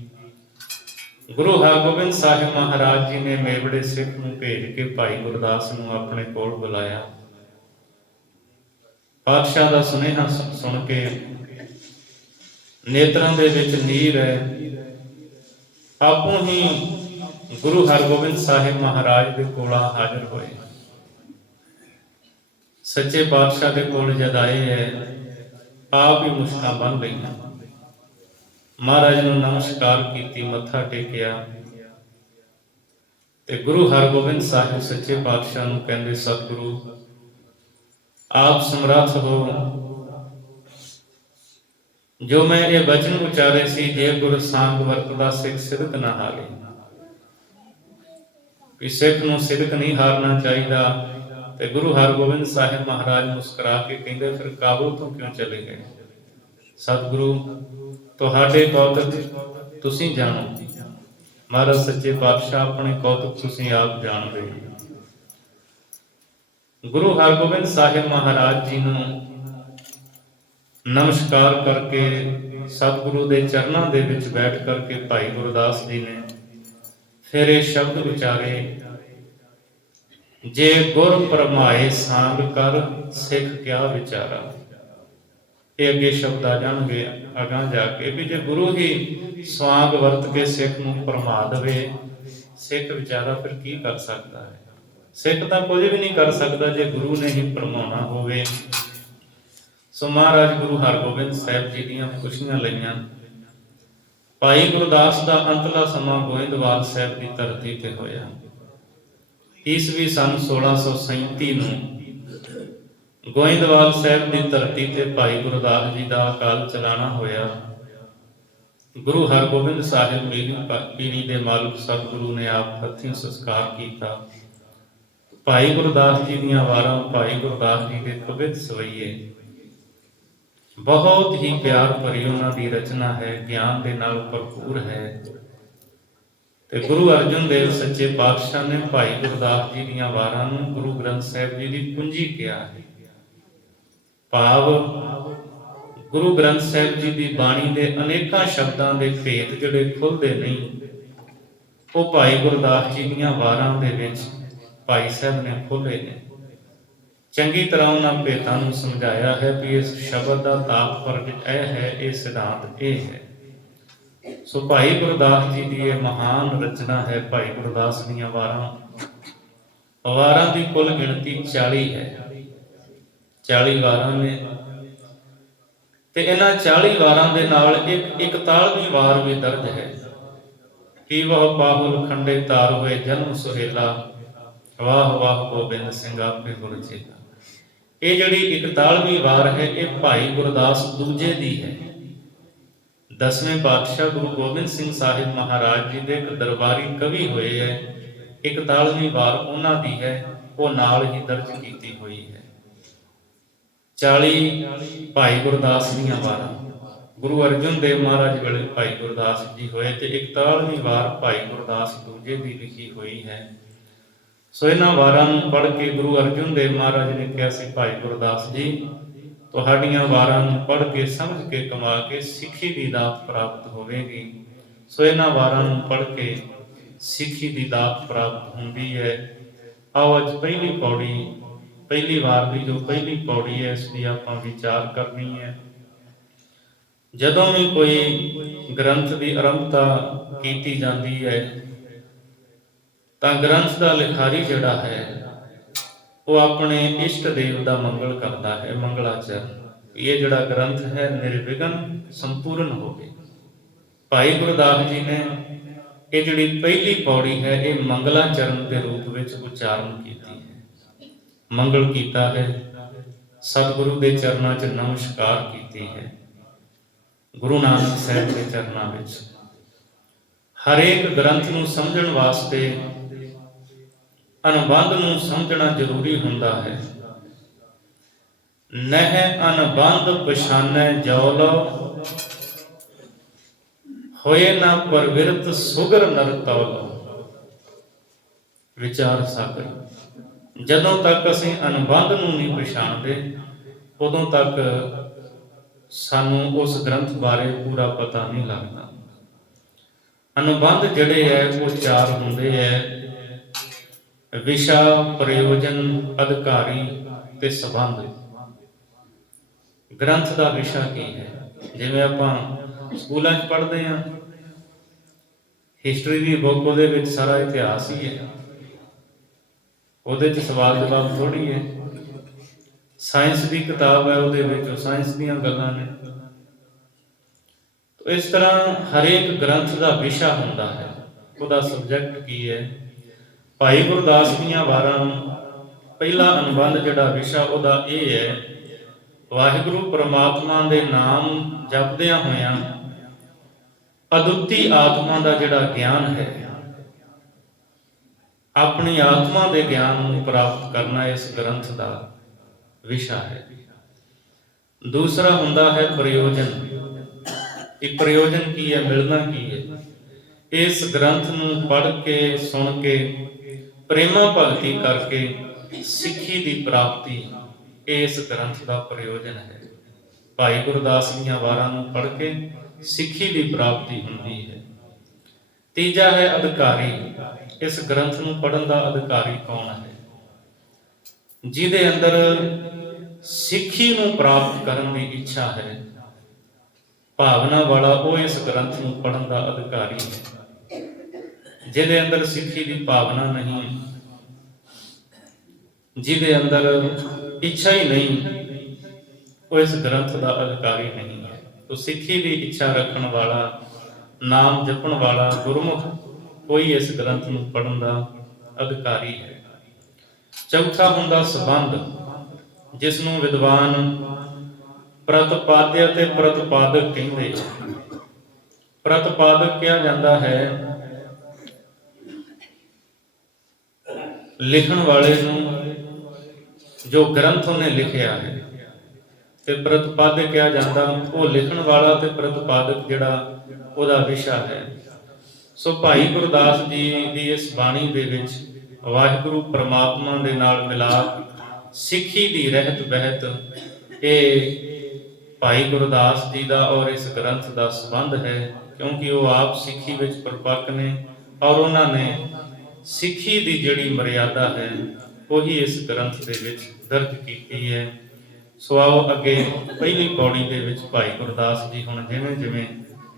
ਗੁਰੂ ਹਰਗੋਬਿੰਦ ਸਾਹਿਬ ਮਹਾਰਾਜ ਜੀ ਨੇ ਮੇਵੜੇ ਸਿੱਖ ਨੂੰ ਭੇਜ ਕੇ ਭਾਈ ਗੁਰਦਾਸ ਨੂੰ ਆਪਣੇ ਕੋਲ ਬੁਲਾਇਆ। ਪਾਤਸ਼ਾਹ ਦਾ ਸੁਨੇਹਾ ਸੁਣ ਕੇ ਨੇਤਰਾਂ ਦੇ ਵਿੱਚ ਨੀਰ ਹੈ, ਆਪੋਂ ਹੀ ਗੁਰੂ ਹਰਗੋਬਿੰਦ ਸਾਹਿਬ ਮਹਾਰਾਜ ਦੇ ਕੋਲ ਹਾਜ਼ਰ ਹੋਏ। ਸੱਚੇ ਪਾਤਸ਼ਾਹ ਦੇ ਕੋਲ ਜਦ ਆਏ ਹੈ, ਆਪ ਹੀ ਮੁਸ਼ਕਾਂ ਬੰਨ ਲਈਆਂ, ਮਹਾਰਾਜ ਨੂੰ ਨਮਸਕਾਰ ਕੀਤੀ, ਮੱਥਾ ਟੇਕਿਆ। ਤੇ ਗੁਰੂ ਹਰਗੋਬਿੰਦ ਸਾਹਿਬ ਸੱਚੇ ਪਾਤਸ਼ਾਹ ਨੂੰ ਕਹਿੰਦੇ, ਸਤਿਗੁਰੂ ਆਪ ਸਮਰੱਥ ਹੋ, ਜੋ ਮੈਂ ਇਹ ਬਚਨ ਉਚਾਰੇ ਸੀ, ਜੇ ਗੁਰ ਸਾਂਗ ਵਰਤਦਾ ਸਿੱਖ ਸਿਦਕ ਨਾ ਹਾਰੇ। ਕਿ ਸਿੱਖ ਨੂੰ ਸਿਦਕ ਨਹੀਂ ਹਾਰਨਾ ਚਾਹੀਦਾ। ਤੇ ਗੁਰੂ ਹਰਗੋਬਿੰਦ ਸਾਹਿਬ ਮਹਾਰਾਜ ਮੁਸਕਰਾ ਕੇ ਕਹਿੰਦੇ, ਫਿਰ ਕਾਬਲ ਤੋਂ ਕਿਉਂ ਚਲੇ ਗਏ? ਸਤਿਗੁਰੂ ਤੁਹਾਡੇ ਕੌਤਕ ਤੁਸੀਂ ਜਾਣੋ, ਮਹਾਰਾਜ ਸੱਚੇ ਪਾਤਸ਼ਾਹ ਆਪਣੇ ਕੌਤਕ ਤੁਸੀਂ ਆਪ ਜਾਣਦੇ। ਗੁਰੂ ਹਰਗੋਬਿੰਦ ਸਾਹਿਬ ਮਹਾਰਾਜ ਜੀ ਨੂੰ ਨਮਸਕਾਰ ਕਰਕੇ ਸਤਿਗੁਰੂ ਦੇ ਚਰਨਾਂ ਦੇ ਵਿੱਚ ਬੈਠ ਕਰਕੇ ਭਾਈ ਗੁਰਦਾਸ ਜੀ ਨੇ ਫਿਰ ਇਹ ਸ਼ਬਦ ਵਿਚਾਰੇ, ਜੇ ਗੁਰ ਪਰਮਾਏ ਸਾਂਗ ਕਰ, ਸਿੱਖ ਕਿਆ ਵਿਚਾਰਾ। ਇਹ ਅੱਗੇ ਸ਼ਬਦ ਆ ਜਾਣਗੇ ਅਗਾਂਹ ਜਾ ਕੇ, ਵੀ ਜੇ ਗੁਰੂ ਹੀ ਸਵਾਂਗ ਵਰਤ ਕੇ ਸਿੱਖ ਨੂੰ ਪਰਮਾ ਦੇਵੇ, ਸਿੱਖ ਵਿਚਾਰਾ ਫਿਰ ਕੀ ਕਰ ਸਕਦਾ ਹੈ? ਸਿੱਖ ਤਾਂ ਕੁਝ ਵੀ ਨਹੀਂ ਕਰ ਸਕਦਾ ਜੇ ਗੁਰੂ ਨੇ ਹੀ ਪਰਮਾਉਣਾ ਹੋਵੇ। ਸੋ ਮਹਾਰਾਜ ਗੁਰੂ ਹਰਗੋਬਿੰਦ ਸਾਹਿਬ ਜੀ ਦੀਆਂ ਖੁਸ਼ੀਆਂ ਲਈਆਂ। ਭਾਈ ਗੁਰਦਾਸ ਦਾ ਅੰਤਲਾ ਸਮਾਂ ਗੋਇੰਦਵਾਲ ਸਾਹਿਬ ਦੀ ਧਰਤੀ ਤੇ ਹੋਇਆ। ਈਸਵੀ ਸੰਨ 1637 ਨੂੰ ਗੋਇੰਦਵਾਲ ਸਾਹਿਬ ਦੀ ਧਰਤੀ ਤੇ ਭਾਈ ਗੁਰਦਾਸ ਜੀ ਦਾ ਅਕਾਲ ਚਲਾਣਾ ਹੋਇਆ। ਗੁਰੂ ਹਰਗੋਬਿੰਦ ਸਾਹਿਬ ਪੀੜੀ ਦੇ ਮਾਲਕ ਸਤਿਗੁਰੂ ਨੇ ਆਪ ਹੱਥੀਂ ਸੰਸਕਾਰ ਕੀਤਾ। ਭਾਈ ਗੁਰਦਾਸ ਜੀ ਦੀਆਂ ਵਾਰਾਂ, ਭਾਈ ਗੁਰਦਾਸ ਜੀ ਦੇ ਕਵਿਤ ਸਵਈਏ ਬਹੁਤ ਹੀ ਪਿਆਰ ਭਰੀ ਉਹਨਾਂ ਦੀ ਰਚਨਾ ਹੈ, ਗਿਆਨ ਦੇ ਨਾਲ ਭਰਪੂਰ ਹੈ। ਤੇ ਗੁਰੂ ਅਰਜਨ ਦੇਵ ਸੱਚੇ ਪਾਤਸ਼ਾਹ ਨੇ ਭਾਈ ਗੁਰਦਾਸ ਜੀ ਦੀਆਂ ਵਾਰਾਂ ਨੂੰ ਗੁਰੂ ਗ੍ਰੰਥ ਸਾਹਿਬ ਜੀ ਦੀ ਪੂੰਜੀ ਕਿਹਾ ਹੈ। ਭਾਵ ਗੁਰੂ ਗ੍ਰੰਥ ਸਾਹਿਬ ਜੀ ਦੀ ਬਾਣੀ ਦੇ ਅਨੇਕਾਂ ਸ਼ਬਦਾਂ ਦੇ ਭੇਦ ਜਿਹੜੇ ਖੁੱਲ੍ਹਦੇ ਨਹੀਂ, ਉਹ ਭਾਈ ਗੁਰਦਾਸ ਜੀ ਦੀਆਂ ਵਾਰਾਂ ਦੇ ਵਿੱਚ ਭਾਈ ਸਾਹਿਬ ਨੇ ਖੋਲ੍ਹੇ ਨੇ। ਚੰਗੀ ਤਰ੍ਹਾਂ ਉਹਨਾਂ ਭੇਦਾਂ ਨੂੰ ਸਮਝਾਇਆ ਹੈ ਵੀ ਇਸ ਸ਼ਬਦ ਦਾ ਤਾਤਪਰ ਇਹ ਹੈ, ਇਹ ਸਿਧਾਂਤ ਇਹ ਹੈ। ਸੋ ਭਾਈ ਗੁਰਦਾਸ ਜੀ ਦੀ ਇਹ ਮਹਾਨ ਰਚਨਾ ਹੈ, ਭਾਈ ਗੁਰਦਾਸ ਦੀਆਂ ਵਾਰਾਂ। ਵਾਰਾਂ ਦੀ ਕੁੱਲ ਗਿਣਤੀ 40 ਹੈ, 40 ਵਾਰਾਂ ਨੇ। ਤੇ ਇਹਨਾਂ 40 ਵਾਰਾਂ ਦੇ ਨਾਲ ਇੱਕ 41ਵੀਂ ਵਾਰ ਵੀ ਦਰਜ ਹੈ। ਕੀ ਵਹ ਪਾਹੁਲ ਖੰਡੇ ਤਾਰ ਹੋਏ ਜਨਮ ਸੁਹੇਲਾ, ਵਾਹ ਵਾਹ ਗੋਬਿੰਦ ਸਿੰਘ ਆਪੇ ਗੁਰ ਚੇਲਾ। ਇਹ ਜਿਹੜੀ 41ਵੀਂ ਵਾਰ ਹੈ, ਇਹ ਭਾਈ ਗੁਰਦਾਸ ਦੂਜੇ ਦੀ ਹੈ। 10ਵੇਂ ਪਾਤਸ਼ਾਹ ਗੁਰੂ ਗੋਬਿੰਦ ਸਿੰਘ ਸਾਹਿਬ ਮਹਾਰਾਜ ਜੀ ਦੇ ਇੱਕ ਦਰਬਾਰੀ ਕਵੀ ਹੋਏ ਹੈ, 41ਵੀਂ ਵਾਰ ਉਹਨਾਂ ਦੀ ਹੈ, ਉਹ ਨਾਲ ਹੀ ਦਰਜ ਕੀਤੀ ਹੋਈ ਹੈ। 40 ਭਾਈ ਗੁਰਦਾਸ ਦੀਆਂ ਵਾਰਾਂ ਗੁਰੂ ਅਰਜਨ ਦੇਵ ਮਹਾਰਾਜ ਵੇਲੇ ਭਾਈ ਗੁਰਦਾਸ ਜੀ ਹੋਏ, ਤੇ 41ਵੀਂ ਵਾਰ ਭਾਈ ਗੁਰਦਾਸ ਦੂਜੇ ਦੀ ਲਿਖੀ ਹੋਈ ਹੈ। ਸੋ ਇਹਨਾਂ ਵਾਰਾਂ ਨੂੰ ਪੜ੍ਹ ਕੇ ਗੁਰੂ ਅਰਜਨ ਦੇਵ ਮਹਾਰਾਜ ਨੇ ਕਿਹਾ ਸੀ, ਭਾਈ ਗੁਰਦਾਸ ਜੀ ਤੁਹਾਡੀਆਂ ਵਾਰਾਂ ਨੂੰ ਪੜ੍ਹ ਕੇ ਸਮਝ ਕੇ ਕਮਾ ਕੇ ਸਿੱਖੀ ਦੀ ਦਾਤ ਪ੍ਰਾਪਤ ਹੋਵੇਗੀ। ਸੋ ਇਹਨਾਂ ਵਾਰਾਂ ਨੂੰ ਪੜ੍ਹ ਕੇ ਸਿੱਖੀ ਦੀ ਦਾਤ ਪ੍ਰਾਪਤ ਹੁੰਦੀ ਹੈ। ਆਓ ਅੱਜ ਪਹਿਲੀ ਪੌੜੀ, ਪਹਿਲੀ ਵਾਰ ਦੀ ਜੋ ਪਹਿਲੀ ਪੌੜੀ ਹੈ, ਇਸ ਦੀ ਆਪਾਂ ਵਿਚਾਰ ਕਰਨੀ ਹੈ। ਜਦੋਂ ਵੀ ਕੋਈ ਗ੍ਰੰਥ ਦੀ ਆਰੰਭਤਾ ਕੀਤੀ ਜਾਂਦੀ ਹੈ ਤਾਂ ਗ੍ਰੰਥ ਦਾ ਲਿਖਾਰੀ ਜਿਹੜਾ ਹੈ ਉਹ ਆਪਣੇ ਇਸ਼ਟ ਦੇਵ ਦਾ ਮੰਗਲ ਕਰਦਾ ਹੈ, ਮੰਗਲਾਚਰਨ। ਇਹ ਜਿਹੜਾ ਗ੍ਰੰਥ ਹੈ ਨਿਰਵਿਘਨ ਸੰਪੂਰਨ ਹੋਵੇ। ਭਾਈ ਗੁਰਦਾਸ ਜੀ ਨੇ ਇਹ ਜਿਹੜੀ ਪਹਿਲੀ ਪੌੜੀ ਹੈ ਇਹ ਮੰਗਲਾਚਰਨ ਦੇ ਰੂਪ ਵਿੱਚ ਉਚਾਰਨ ਕੀਤੀ ਹੈ, ਮੰਗਲ ਕੀਤਾ ਹੈ, ਸਤਿਗੁਰੂ ਦੇ ਚਰਨਾਂ 'ਚ ਨਮਸਕਾਰ ਕੀਤੀ ਹੈ। ਗੁਰੂ ਨਾਨਕ ਸਾਹਿਬ ਦੇ ਚਰਨਾਂ ਵਿੱਚ ਹਰੇਕ ਗ੍ਰੰਥ ਨੂੰ ਸਮਝਣ ਵਾਸਤੇ ਅਨੁਬੰਧ ਨੂੰ ਸਮਝਣਾ ਜ਼ਰੂਰੀ ਹੁੰਦਾ ਹੈ। ਨਹਿ ਅਨੁਬੰਧ ਪਛਾਨੈ ਜੋ ਲੋ, ਹੋਏ ਨਾ ਪਰਵਿਰਤ ਸੁਗਰ ਨਰ ਤੌ। ਵਿਚਾਰ ਸਾਗਰ। ਜਦੋਂ ਤੱਕ ਅਸੀਂ ਅਨੁਬੰਧ ਨੂੰ ਨਹੀਂ ਪਛਾਣਦੇ ਉਦੋਂ ਤੱਕ ਸਾਨੂੰ ਉਸ ਗ੍ਰੰਥ ਬਾਰੇ ਪੂਰਾ ਪਤਾ ਨਹੀਂ ਲੱਗਦਾ। ਅਨੁਬੰਧ ਜਿਹੜੇ ਹੈ ਉਹ ਚਾਰ ਹੁੰਦੇ ਹੈ: ਵਿਸ਼ਾ, ਪ੍ਰਯੋਜਨ, ਅਧਿਕਾਰੀ ਤੇ ਸੰਬੰਧ। ਗ੍ਰੰਥ ਦਾ ਵਿਸ਼ਾ ਕੀ ਹੈ? ਜਿਵੇਂ ਆਪਾਂ ਸਕੂਲਾਂ 'ਚ ਪੜ੍ਹਦੇ ਹਾਂ, ਹਿਸਟਰੀ ਦੀ ਬੁੱਕ, ਉਹਦੇ ਵਿੱਚ ਸਾਰਾ ਇਤਿਹਾਸ ਹੀ ਹੈ, ਉਹਦੇ 'ਚ ਸਵਾਲ ਜਵਾਬ ਥੋੜ੍ਹੀ ਹੈ। ਸਾਇੰਸ ਦੀ ਕਿਤਾਬ ਹੈ, ਉਹਦੇ ਵਿੱਚ ਸਾਇੰਸ ਦੀਆਂ ਗੱਲਾਂ ਨੇ। ਇਸ ਤਰ੍ਹਾਂ ਹਰੇਕ ਗ੍ਰੰਥ ਦਾ ਵਿਸ਼ਾ ਹੁੰਦਾ ਹੈ, ਉਹਦਾ ਸਬਜੈਕਟ ਕੀ ਹੈ। ਭਾਈ ਗੁਰਦਾਸ ਦੀਆਂ ਵਾਰਾਂ ਪਹਿਲਾ ਅਨੁਬੰਧ ਜਿਹੜਾ ਵਿਸ਼ਾ ਉਹਦਾ ਇਹ ਹੈ: ਵਾਹਿਗੁਰੂ ਪਰਮਾਤਮਾ ਦੇ ਨਾਮ ਜਪਦਿਆਂ ਹੋਇਆਂ ਅਦੁੱਤੀ ਆਤਮਾ ਦਾ ਜਿਹੜਾ ਗਿਆਨ ਹੈ, ਆਪਣੀ ਆਤਮਾ ਦੇ ਗਿਆਨ ਨੂੰ ਪ੍ਰਾਪਤ ਕਰਨਾ ਇਸ ਗ੍ਰੰਥ ਦਾ ਵਿਸ਼ਾ ਹੈ। ਦੂਸਰਾ ਹੁੰਦਾ ਹੈ ਪ੍ਰਯੋਜਨ। ਇਹ ਪ੍ਰਯੋਜਨ ਕੀ ਹੈ, ਮਿਲਣਾ ਕੀ ਹੈ? ਇਸ ਗ੍ਰੰਥ ਨੂੰ ਪੜ੍ਹ ਕੇ, ਸੁਣ ਕੇ, ਪ੍ਰੇਮਾ ਭਗਤੀ ਕਰਕੇ ਸਿੱਖੀ ਦੀ ਪ੍ਰਾਪਤੀ ਇਸ ਗ੍ਰੰਥ ਦਾ ਪ੍ਰਯੋਜਨ ਹੈ। ਭਾਈ ਗੁਰਦਾਸ ਦੀਆਂ ਵਾਰਾਂ ਨੂੰ ਪੜ੍ਹ ਕੇ ਸਿੱਖੀ ਦੀ ਪ੍ਰਾਪਤੀ ਹੁੰਦੀ ਹੈ। ਤੀਜਾ ਹੈ ਅਧਿਕਾਰੀ। ਇਸ ਗ੍ਰੰਥ ਨੂੰ ਪੜ੍ਹਨ ਦਾ ਅਧਿਕਾਰੀ ਕੌਣ ਹੈ? ਜਿਹਦੇ ਅੰਦਰ ਸਿੱਖੀ ਨੂੰ ਪ੍ਰਾਪਤ ਕਰਨ ਦੀ ਇੱਛਾ ਹੈ, ਭਾਵਨਾ ਵਾਲਾ, ਉਹ ਇਸ ਗ੍ਰੰਥ ਨੂੰ ਪੜ੍ਹਨ ਦਾ ਅਧਿਕਾਰੀ ਹੈ। ਜਿਹਦੇ ਅੰਦਰ ਸਿੱਖੀ ਦੀ ਭਾਵਨਾ ਨਹੀਂ, ਜਿਹਦੇ ਅੰਦਰ ਇੱਛਾ ਹੀ ਨਹੀਂ, ਉਹ ਇਸ ਗ੍ਰੰਥ ਦਾ ਅਧਿਕਾਰੀ ਨਹੀਂ ਹੈ। ਤੋ ਸਿੱਖੀ ਦੀ ਇੱਛਾ ਰੱਖਣ ਵਾਲਾ, ਨਾਮ ਜਪਣ ਵਾਲਾ ਗੁਰਮੁਖ, ਕੋਈ ਇਸ ਗ੍ਰੰਥ ਨੂੰ ਪੜ੍ਹਨ ਦਾ ਅਧਿਕਾਰੀ ਹੈ। ਚੌਥਾ ਹੁੰਦਾ ਸੰਬੰਧ, ਜਿਸ ਨੂੰ ਵਿਦਵਾਨ ਪ੍ਰਤਿਪਾਦਿਆ ਤੇ ਪ੍ਰਤਿਪਾਦਕ ਕਹਿੰਦੇ। ਪ੍ਰਤਿਪਾਦਕ ਕਿਹਾ ਜਾਂਦਾ ਹੈ ਲਿਖਣ ਵਾਲੇ ਨੂੰ, ਜੋ ਗ੍ਰੰਥ ਉਹਨੇ ਲਿਖਿਆ ਹੈ, ਤੇ ਪ੍ਰਤਿਪਾਦਕ ਕਿਹਾ ਜਾਂਦਾ ਉਹ ਲਿਖਣ ਵਾਲਾ ਤੇ ਪ੍ਰਤਿਪਾਦਕ ਜਿਹੜਾ ਉਹਦਾ ਵਿਸ਼ਾ ਹੈ। ਸੋ ਭਾਈ ਗੁਰਦਾਸ ਜੀ ਦੀ ਇਸ ਬਾਣੀ ਦੇ ਵਿੱਚ ਵਾਹਿਗੁਰੂ ਪਰਮਾਤਮਾ ਦੇ ਨਾਲ ਮਿਲਾਪ, ਸਿੱਖੀ ਦੀ ਰਹਿਤ ਬਹਿਤ, ਇਹ ਭਾਈ ਗੁਰਦਾਸ ਜੀ ਦਾ ਔਰ ਇਸ ਗ੍ਰੰਥ ਦਾ ਸੰਬੰਧ ਹੈ। ਕਿਉਂਕਿ ਉਹ ਆਪ ਸਿੱਖੀ ਵਿੱਚ ਪਰਿਪੱਕ ਨੇ ਔਰ ਉਹਨਾਂ ਨੇ ਸਿੱਖੀ ਦੀ ਜਿਹੜੀ ਮਰਿਆਦਾ ਹੈ ਉਹੀ ਇਸ ਗ੍ਰੰਥ ਦੇ ਵਿੱਚ ਦਰਜ ਕੀਤੀ ਹੈ। ਸੋ ਆਓ ਅੱਗੇ ਪਹਿਲੀ ਪੌੜੀ ਦੇ ਵਿੱਚ ਭਾਈ ਗੁਰਦਾਸ ਜੀ ਹੁਣ ਜਿਵੇਂ ਜਿਵੇਂ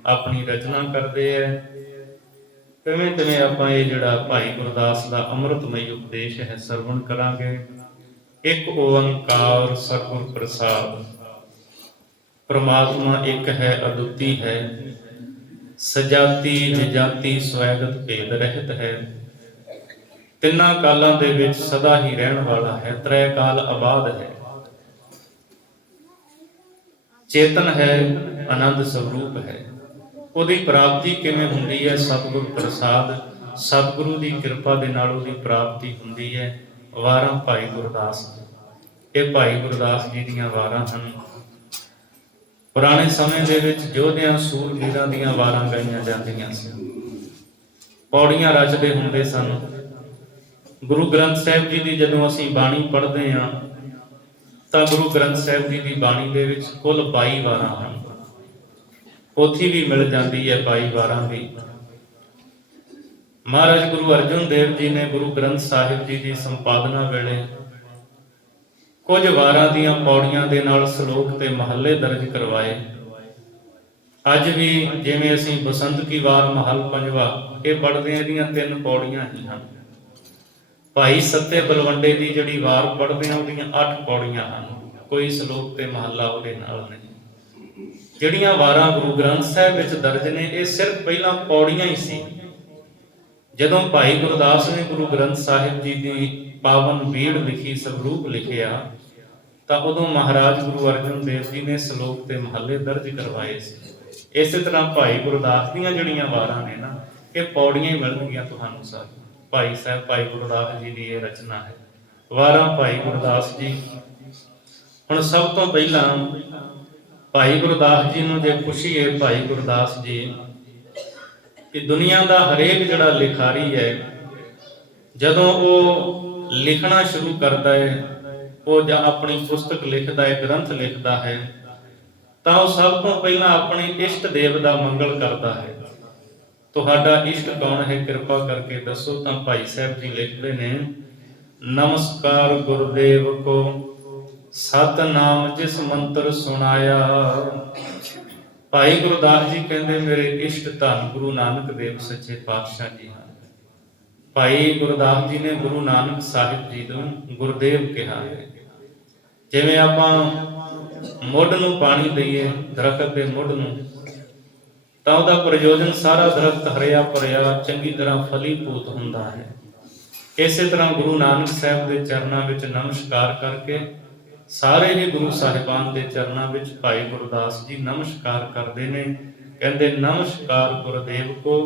ਆਪਣੀ ਰਚਨਾ ਕਰਦੇ ਹੈ, ਤਿਵੇਂ ਤਿਵੇਂ ਆਪਾਂ ਇਹ ਜਿਹੜਾ ਭਾਈ ਗੁਰਦਾਸ ਦਾ ਅੰਮ੍ਰਿਤਮਈ ਉਪਦੇਸ਼ ਹੈ ਸਰਵਣ ਕਰਾਂਗੇ। ਇੱਕ ਓੰਕਾਰ ਸਤਿਗੁਰ ਪ੍ਰਸਾਦ। ਪ੍ਰਮਾਤਮਾ ਇੱਕ ਹੈ, ਅਦੁੱਤੀ ਹੈ, ਸਜਾਤੀ ਵਿਜਾਤੀ ਸਵੈਗਤ ਭੇਦ ਰਹਿਤ ਹੈ। ਤਿੰਨਾਂ ਕਾਲਾਂ ਦੇ ਵਿੱਚ ਸਦਾ ਹੀ ਰਹਿਣ ਵਾਲਾ ਹੈ, ਤ੍ਰੈ ਕਾਲ ਆਬਾਦ ਹੈ, ਚੇਤਨ ਹੈ, ਆਨੰਦ ਸਰੂਪ ਹੈ। ਉਹਦੀ ਪ੍ਰਾਪਤੀ ਕਿਵੇਂ ਹੁੰਦੀ ਹੈ? ਸਤਿਗੁਰ ਪ੍ਰਸਾਦ, ਸਤਿਗੁਰੂ ਦੀ ਕਿਰਪਾ ਦੇ ਨਾਲ ਉਹਦੀ ਪ੍ਰਾਪਤੀ ਹੁੰਦੀ ਹੈ। ਵਾਰਾਂ ਭਾਈ ਗੁਰਦਾਸ ਜੀ, ਇਹ ਭਾਈ ਗੁਰਦਾਸ ਜੀ ਦੀਆਂ ਵਾਰਾਂ ਹਨ। ਪੁਰਾਣੇ ਸਮੇਂ ਦੇ ਵਿੱਚ ਯੋਧਿਆਂ ਸੂਰਬੀਰਾਂ ਦੀਆਂ ਵਾਰਾਂ ਗਾਈਆਂ ਜਾਂਦੀਆਂ ਸਨ, ਪੌੜੀਆਂ ਰਚਦੇ ਹੁੰਦੇ ਸਨ। ਗੁਰੂ ਗ੍ਰੰਥ ਸਾਹਿਬ ਜੀ ਦੀ ਜਦੋਂ ਅਸੀਂ ਬਾਣੀ ਪੜ੍ਹਦੇ ਹਾਂ ਤਾਂ ਗੁਰੂ ਗ੍ਰੰਥ ਸਾਹਿਬ ਜੀ ਦੀ ਬਾਣੀ ਦੇ ਵਿੱਚ ਕੁੱਲ 22 ਵਾਰਾਂ ਹਨ। ਪੋਥੀ ਵੀ ਮਿਲ ਜਾਂਦੀ ਹੈ 22 ਵਾਰਾਂ ਦੀ। ਮਹਾਰਾਜ ਗੁਰੂ ਅਰਜਨ ਦੇਵ ਜੀ ਨੇ ਗੁਰੂ ਗ੍ਰੰਥ ਸਾਹਿਬ ਜੀ ਦੀ ਸੰਪਾਦਨਾ ਵੇਲੇ ਕੁਝ ਵਾਰਾਂ ਦੀਆਂ ਪੌੜੀਆਂ ਦੇ ਨਾਲ ਸ਼ਲੋਕ ਤੇ ਮਹੱਲੇ ਦਰਜ ਕਰਵਾਏ। ਅੱਜ ਵੀ ਜਿਵੇਂ ਅਸੀਂ ਬਸੰਤ ਕੀ ਵਾਰ ਮਹੱਲ ਪੰਜਵਾ ਇਹ ਪੜ੍ਹਦੇ ਹਾਂ, ਇਹਦੀਆਂ 3 ਪੌੜੀਆਂ ਹੀ ਹਨ। ਭਾਈ ਸੱਤੇ ਬਲਵੰਡੇ ਦੀ ਜਿਹੜੀ ਵਾਰ ਪੜ੍ਹਦੇ ਹਾਂ ਉਹਦੀਆਂ 8 ਪੌੜੀਆਂ ਹਨ, ਕੋਈ ਸ਼ਲੋਕ ਤੇ ਮਹੱਲਾ ਉਹਦੇ ਨਾਲ ਨਹੀਂ। ਜਿਹੜੀਆਂ ਵਾਰਾਂ ਗੁਰੂ ਗ੍ਰੰਥ ਸਾਹਿਬ ਵਿੱਚ ਦਰਜ ਨੇ ਇਹ ਸਿਰਫ ਪਹਿਲਾਂ ਪੌੜੀਆਂ ਹੀ ਸੀ। ਜਦੋਂ ਭਾਈ ਗੁਰਦਾਸ ਨੇ ਗੁਰੂ ਗ੍ਰੰਥ ਸਾਹਿਬ ਜੀ ਦੀ ਪਾਵਨ ਬੀੜ ਲਿਖੀ, ਸਰੂਪ ਲਿਖਿਆ, ਤਾਂ ਉਦੋਂ ਮਹਾਰਾਜ ਗੁਰੂ ਅਰਜਨ ਦੇਵ ਜੀ ਨੇ ਸ਼ਲੋਕ ਤੇ ਮਹੱਲੇ ਦਰਜ ਕਰਵਾਏ ਸੀ। ਇਸੇ ਤਰ੍ਹਾਂ ਭਾਈ ਗੁਰਦਾਸ ਦੀਆਂ ਜਿਹੜੀਆਂ ਵਾਰਾਂ ਨੇ ਨਾ ਇਹ ਪੌੜੀਆਂ ਹੀ ਮਿਲਣਗੀਆਂ ਤੁਹਾਨੂੰ ਸਾਰੀਆਂ। ਭਾਈ ਸਾਹਿਬ ਭਾਈ ਗੁਰਦਾਸ ਜੀ ਦੀ ਇਹ ਰਚਨਾ ਹੈ, ਵਾਰਾਂ ਭਾਈ ਗੁਰਦਾਸ ਜੀ। ਹੁਣ ਸਭ ਤੋਂ ਪਹਿਲਾਂ ਭਾਈ ਗੁਰਦਾਸ ਜੀ ਨੂੰ ਜੇ ਪੁੱਛੀਏ, ਭਾਈ ਗੁਰਦਾਸ ਜੀ ਕਿ ਦੁਨੀਆ ਦਾ ਹਰੇਕ ਜਿਹੜਾ ਲਿਖਾਰੀ ਹੈ ਜਦੋਂ ਉਹ ਲਿਖਣਾ ਸ਼ੁਰੂ ਕਰਦਾ ਹੈ, ਉਹ ਜਾਂ ਆਪਣੀ ਪੁਸਤਕ ਲਿਖਦਾ ਹੈ, ਗ੍ਰੰਥ ਲਿਖਦਾ ਹੈ, ਤਾਂ ਉਹ ਸਭ ਤੋਂ ਪਹਿਲਾਂ ਆਪਣੇ ਇਸ਼ਟ ਦੇਵ ਦਾ ਮੰਗਲ ਕਰਦਾ ਹੈ। ਤੁਹਾਡਾ ਇਸ਼ਟ ਕੌਣ ਹੈ, ਕਿਰਪਾ ਕਰਕੇ ਦੱਸੋ। ਤਾਂ ਭਾਈ ਸਾਹਿਬ ਜੀ ਲਿਖਦੇ ਨੇ, ਨਮਸਕਾਰ ਗੁਰਦੇਵ ਕੋ ਸਤਨਾਮ ਜਿਸ ਮੰਤਰ ਸੁਣਾਇਆ। ਭਾਈ ਗੁਰਦਾਸ ਜੀ ਕਹਿੰਦੇ ਮੇਰੇ ਇਸ਼ਟ ਧੰਨ ਗੁਰੂ ਨਾਨਕ ਦੇਵ ਸੱਚੇ ਪਾਤਸ਼ਾਹ ਜੀ ਹਨ। ਭਾਈ ਗੁਰਦਾਸ ਜੀ ਨੇ ਗੁਰੂ ਨਾਨਕ ਸਾਹਿਬ ਜੀ ਨੂੰ ਗੁਰਦੇਵ ਕਿਹਾ ਹੈ। ਜਿਵੇਂ ਆਪਾਂ ਮੁੱਢ ਨੂੰ ਪਾਣੀ ਦਈਏ, ਦਰਖਤ ਦੇ ਮੁੱਢ ਨੂੰ, ਤਾਂ ਉਹਦਾ ਪ੍ਰਯੋਜਨ ਸਾਰਾ ਦਰਖਤ ਹਰਿਆ ਭਰਿਆ ਚੰਗੀ ਤਰ੍ਹਾਂ ਫਲੀਭੂਤ ਹੁੰਦਾ ਹੈ। ਇਸੇ ਤਰ੍ਹਾਂ ਗੁਰੂ ਨਾਨਕ ਸਾਹਿਬ ਦੇ ਚਰਨਾਂ ਵਿੱਚ ਨਮਸਕਾਰ ਕਰਕੇ ਸਾਰੇ ਹੀ ਗੁਰੂ ਸਾਹਿਬਾਨ ਦੇ ਚਰਨਾਂ ਵਿੱਚ ਭਾਈ ਗੁਰਦਾਸ ਜੀ ਨਮਸਕਾਰ ਕਰਦੇ ਨੇ। ਕਹਿੰਦੇ ਨਮਸਕਾਰ ਗੁਰਦੇਵ ਕੋ,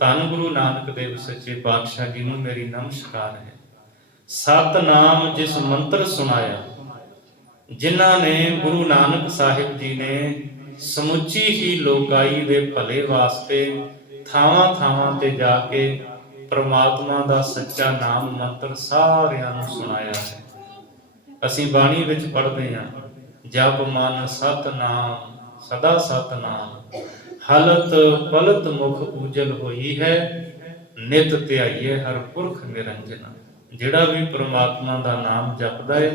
ਧੰਨ ਗੁਰੂ ਨਾਨਕ ਦੇਵ ਸੱਚੇ ਪਾਤਸ਼ਾਹ ਜੀ ਨੂੰ ਮੇਰੀ ਨਮਸਕਾਰ ਹੈ। ਸਤਨਾਮ ਜਿਸ ਮੰਤਰ ਸੁਣਾਇਆ, ਜਿਨ੍ਹਾਂ ਨੇ ਗੁਰੂ ਨਾਨਕ ਸਾਹਿਬ ਜੀ ਨੇ ਸਮੁੱਚੀ ਹੀ ਲੋਕਾਈ ਦੇ ਭਲੇ ਵਾਸਤੇ ਥਾਵਾਂ ਥਾਵਾਂ ਤੇ ਜਾ ਕੇ ਪ੍ਰਮਾਤਮਾ ਦਾ ਸੱਚਾ ਨਾਮ ਮੰਤਰ ਸਾਰਿਆਂ ਨੂੰ ਸੁਣਾਇਆ ਹੈ। ਅਸੀਂ ਬਾਣੀ ਵਿੱਚ ਪੜ੍ਹਦੇ ਹਾਂ, ਜਪ ਮਨ ਸਤਨਾਮ ਸਦਾ ਸਤਨਾਮ, ਹਲਤ ਪਲਤ ਮੁਖ ਉਜਲ ਹੋਈ ਹੈ, ਨਿਤ ਧਿਆਈਏ ਹਰ ਪੁਰਖ ਨਿਰੰਜਨ। ਜਿਹੜਾ ਵੀ ਪ੍ਰਮਾਤਮਾ ਦਾ ਨਾਮ ਜਪਦਾ ਹੈ,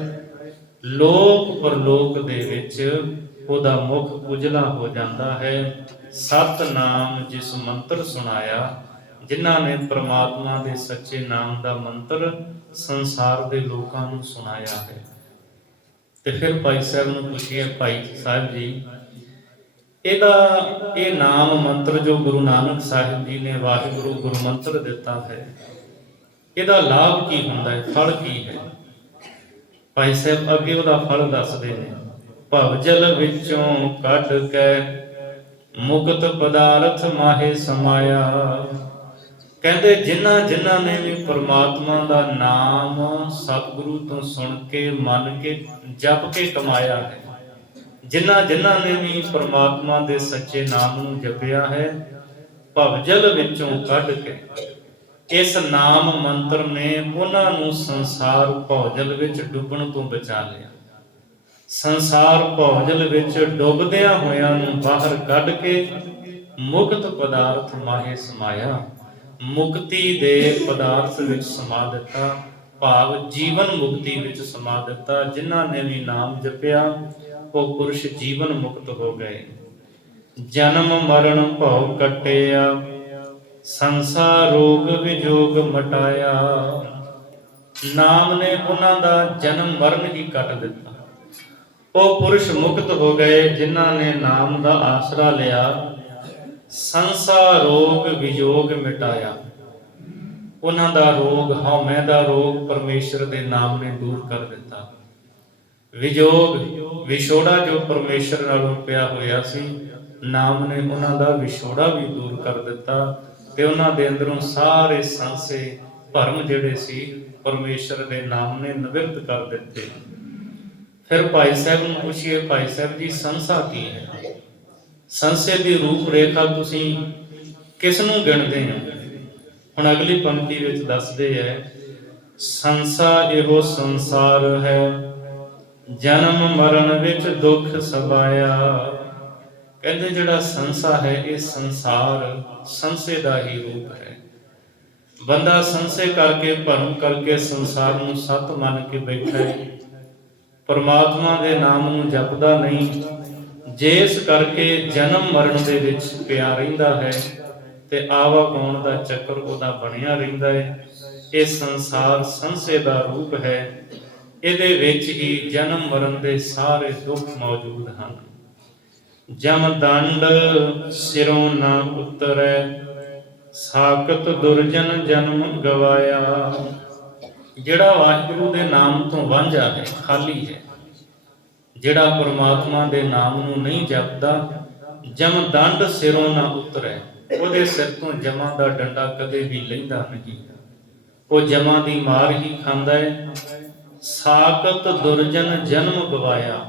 ਲੋਕ ਪਰਲੋਕ ਦੇ ਵਿੱਚ ਉਹਦਾ ਮੁਖ ਉਜਲਾ ਹੋ ਜਾਂਦਾ ਹੈ। ਸਤਨਾਮ ਜਿਸ ਮੰਤਰ ਸੁਣਾਇਆ, ਜਿਨ੍ਹਾਂ ਨੇ ਪ੍ਰਮਾਤਮਾ ਦੇ ਸੱਚੇ ਨਾਮ ਦਾ ਮੰਤਰ ਸੰਸਾਰ ਦੇ ਲੋਕਾਂ ਨੂੰ ਸੁਣਾਇਆ ਹੈ। ਤੇ ਫਿਰ ਭਾਈ ਸਾਹਿਬ ਨੂੰ ਪੁੱਛਿਆ, ਭਾਈ ਸਾਹਿਬ ਜੀ ਇਹ ਨਾਮ ਮੰਤਰ ਜੋ ਗੁਰੂ ਨਾਨਕ ਸਾਹਿਬ ਜੀ ਨੇ ਵਾਹਿਗੁਰੂ ਗੁਰਮੰਤਰ ਦਿੱਤਾ ਹੈ, ਇਹਦਾ ਲਾਭ ਕੀ ਹੁੰਦਾ ਹੈ, ਫਲ ਕੀ ਹੈ? ਭਾਈ ਸਾਹਿਬ ਅੱਗੇ ਉਹਦਾ ਫਲ ਦੱਸਦੇ ਨੇ, ਭਵਜਲ ਵਿੱਚੋਂ ਕੱਢ ਕੇ ਮੁਕਤ ਪਦਾਰਥ ਮਾਹੇ ਸਮਾਇਆ। ਕਹਿੰਦੇ ਜਿਨ੍ਹਾਂ ਨੇ ਵੀ ਪ੍ਰਮਾਤਮਾ ਦਾ ਨਾਮ ਸਤਿਗੁਰੂ ਤੋਂ ਸੁਣ ਕੇ ਮੰਨ ਕੇ ਜਪ ਕੇ ਕਮਾਇਆ ਹੈ, ਜਿਨ੍ਹਾਂ ਨੇ ਵੀ ਪ੍ਰਮਾਤਮਾ ਦੇ ਸੱਚੇ ਨਾਮ ਨੂੰ ਜਪਿਆ ਹੈ, ਭਵਜਲ ਵਿੱਚੋਂ ਕੱਢ ਕੇ ਇਸ ਨਾਮ ਮੰਤਰ ਨੇ ਉਹਨਾਂ ਨੂੰ ਸੰਸਾਰ ਭੌਜਲ ਵਿੱਚ ਡੁੱਬਣ ਤੋਂ ਬਚਾ ਲਿਆ। ਸੰਸਾਰ ਭੌਜਲ ਵਿੱਚ ਡੁੱਬਦਿਆਂ ਹੋਇਆਂ ਨੂੰ ਬਾਹਰ ਕੱਢ ਕੇ ਮੁਕਤ ਪਦਾਰਥ ਮਾਹੇ ਸਮਾਇਆ, ਮੁਕਤੀ ਦੇ ਪਦਾਰਥ ਵਿੱਚ ਸਮਾ ਦਿੱਤਾ, ਭਾਵ ਜੀਵਨ ਮੁਕਤੀ ਵਿੱਚ ਸਮਾ ਦਿੱਤਾ। ਜਿਨ੍ਹਾਂ ਨੇ ਵੀ ਨਾਮ ਜਪਿਆ ਉਹ ਪੁਰਸ਼ ਜੀਵਨ ਮੁਕਤ ਹੋ ਗਏ। ਜਨਮ ਮਰਨ ਭਉ ਕੱਟਿਆ, ਸੰਸਾਰ ਰੋਗ ਵਿਜੋਗ ਮਟਾਇਆ। ਨਾਮ ਨੇ ਉਹਨਾਂ ਦਾ ਜਨਮ ਮਰਨ ਹੀ ਕੱਟ ਦਿੱਤਾ। ਉਹ ਪੁਰਸ਼ ਮੁਕਤ ਹੋ ਗਏ ਜਿਨ੍ਹਾਂ ਨੇ ਨਾਮ ਦਾ ਆਸਰਾ ਲਿਆ। ਸੰਸਾਰ ਰੋਗ ਵਿਜੋਗ ਮਿਟਾਇਆ। ਉਹਨਾਂ ਦਾ ਰੋਗ, ਹਉਮੈ ਦਾ ਰੋਗ ਪਰਮੇਸ਼ਰ ਦੇ ਨਾਮ ਨੇ ਦੂਰ ਕਰ ਦਿੱਤਾ। ਵਿਜੋਗ, ਵਿਛੋੜਾ ਜੋ ਪਰਮੇਸ਼ਰ ਨਾਲੋਂ ਪਿਆ ਹੋਇਆ ਸੀ, ਨਾਮ ਨੇ ਉਹਨਾਂ ਦਾ ਵਿਛੋੜਾ ਵੀ ਦੂਰ ਕਰ ਦਿੱਤਾ ਤੇ ਉਹਨਾਂ ਦੇ ਅੰਦਰੋਂ ਸਾਰੇ ਸੰਸੇ ਭਰਮ ਜਿਹੜੇ ਸੀ ਪਰਮੇਸ਼ਰ ਦੇ ਨਾਮ ਨੇ ਨਿਵਰਤ ਕਰ ਦਿੱਤੇ। ਫਿਰ ਭਾਈ ਸਾਹਿਬ ਨੂੰ ਪੁੱਛੀਏ, ਭਾਈ ਸਾਹਿਬ ਜੀ ਸੰਸਾ ਕੀ ਹੈ? ਸੰਸੇ ਦੀ ਰੂਪ ਰੇਖਾ ਤੁਸੀਂ ਕਿਸ ਨੂੰ ਗਿਣਦੇ ਹੋ? ਹੁਣ ਅਗਲੀ ਪੰਕਤੀ ਵਿੱਚ ਦੱਸਦੇ ਹੈ, ਸੰਸਾ ਇਹੋ ਸੰਸਾਰ ਹੈ, ਜਨਮ ਮਰਨ ਵਿੱਚ ਦੁੱਖ ਸਬਾਇਆ। ਕਹਿੰਦੇ ਜਿਹੜਾ ਸੰਸਾ ਹੈ ਇਹ ਸੰਸਾਰ ਸੰਸੇ ਦਾ ਹੀ ਰੂਪ ਹੈ। ਬੰਦਾ ਸੰਸੇ ਕਰਕੇ ਭਰਮ ਕਰਕੇ ਸੰਸਾਰ ਨੂੰ ਸੱਤ ਮੰਨ ਕੇ ਬੈਠਾ ਹੈ, ਪਰਮਾਤਮਾ ਦੇ ਨਾਮ ਨੂੰ ਜਪਦਾ ਨਹੀਂ, ਜਿਸ ਕਰਕੇ ਜਨਮ ਮਰਨ ਦੇ ਵਿੱਚ ਪਿਆ ਰਹਿੰਦਾ ਹੈ ਤੇ ਆਵਾ ਗਾਉਣ ਦਾ ਚੱਕਰ ਉਹਦਾ ਬਣਿਆ ਰਹਿੰਦਾ ਹੈ। ਇਹ ਸੰਸਾਰ ਸੰਸੇ ਦਾ ਰੂਪ ਹੈ, ਇਹਦੇ ਵਿੱਚ ਹੀ ਜਨਮ ਮਰਨ ਦੇ ਸਾਰੇ ਦੁੱਖ ਮੌਜੂਦ ਹਨ। ਜਮ ਦੰਡ ਸਿਰੋਂ ਨਾ ਉਤਰੈ, ਸਾਕਤ ਦੁਰਜਨ ਜਨਮ ਗਵਾਇਆ। ਜਿਹੜਾ ਵਾਹਿਗੁਰੂ ਦੇ ਨਾਮ ਤੋਂ ਵਾਂਝਾ ਹੈ, ਖਾਲੀ ਹੈ, ਜਿਹੜਾ ਪਰਮਾਤਮਾ ਦੇ ਨਾਮ ਨੂੰ ਨਹੀਂ ਜਪਦਾ, ਜਮ ਦੰਡ ਸਿਰੋਂ ਨਾ ਉਤਰੈ, ਉਹਦੇ ਸਿਰ ਤੋਂ ਜਮਾਂ ਦਾ ਡੰਡਾ ਕਦੇ ਵੀ ਲੈਂਦਾ ਨਹੀਂ, ਉਹ ਜਮਾਂ ਦੀ ਮਾਰ ਹੀ ਖਾਂਦਾ ਹੈ। ਸਾਕਤ ਦੁਰਜਨ ਜਨਮ ਗਵਾਇਆ।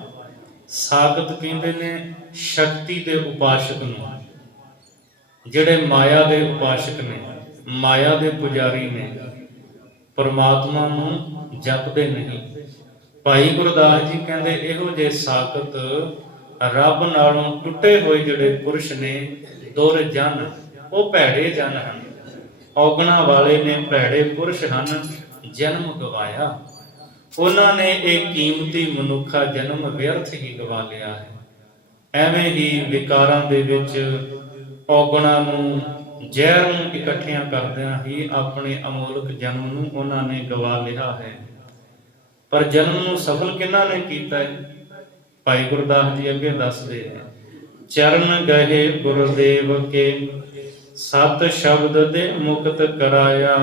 ਸਾਕਤ ਕਹਿੰਦੇ ਨੇ ਸ਼ਕਤੀ ਦੇ ਉਪਾਸ਼ਕ ਨੂੰ, ਜਿਹੜੇ ਮਾਇਆ ਦੇ ਉਪਾਸ਼ਕ ਨੇ, ਮਾਇਆ ਦੇ ਪੁਜਾਰੀ ਨੇ, ਪਰਮਾਤਮਾ ਨੂੰ ਜਪਦੇ ਨਹੀਂ। ਭਾਈ ਗੁਰਦਾਸ ਜੀ ਕਹਿੰਦੇ ਇਹੋ ਜਿਹੇ ਸਾਕਤ ਰੱਬ ਨਾਲੋਂ ਟੁੱਟੇ ਹੋਏ ਜਿਹੜੇ ਪੁਰਸ਼ ਨੇ, ਦੁਰ ਜਨ, ਉਹ ਭੈੜੇ ਜਨ ਹਨ, ਔਗਣਾ ਵਾਲੇ ਨੇ, ਭੈੜੇ ਪੁਰਸ਼ ਹਨ, ਜਨਮ ਗਵਾਇਆ। ਉਹਨਾਂ ਨੇ ਇਹ ਕੀਮਤੀ ਮਨੁੱਖਾ ਜਨਮ ਵਿਅਰਥ ਹੀ ਗਵਾ ਲਿਆ ਹੈ। ਐਵੇਂ ਹੀ ਵਿਕਾਰਾਂ ਦੇ ਵਿੱਚ ਔਗਣਾ ਨੂੰ, ਜ਼ਹਿਰ ਨੂੰ ਇਕੱਠਿਆਂ ਕਰਦਿਆਂ ਹੀ ਆਪਣੇ ਅਮੋਲਕ ਜਨਮ ਨੂੰ ਉਹਨਾਂ ਨੇ ਗਵਾ ਲਿਆ ਹੈ। ਪਰ ਜਨਮ ਨੂੰ ਸਫਲ ਕਿਹਨਾਂ ਨੇ ਕੀਤਾ ਹੈ? ਭਾਈ ਗੁਰਦਾਸ ਜੀ ਅੱਗੇ ਦੱਸਦੇ ਹੈ, ਚਰਨ ਗਏ ਗੁਰਦੇਵ ਕੇ, ਸਤ ਸ਼ਬਦ ਦੇ ਮੁਕਤ ਕਰਾਇਆ।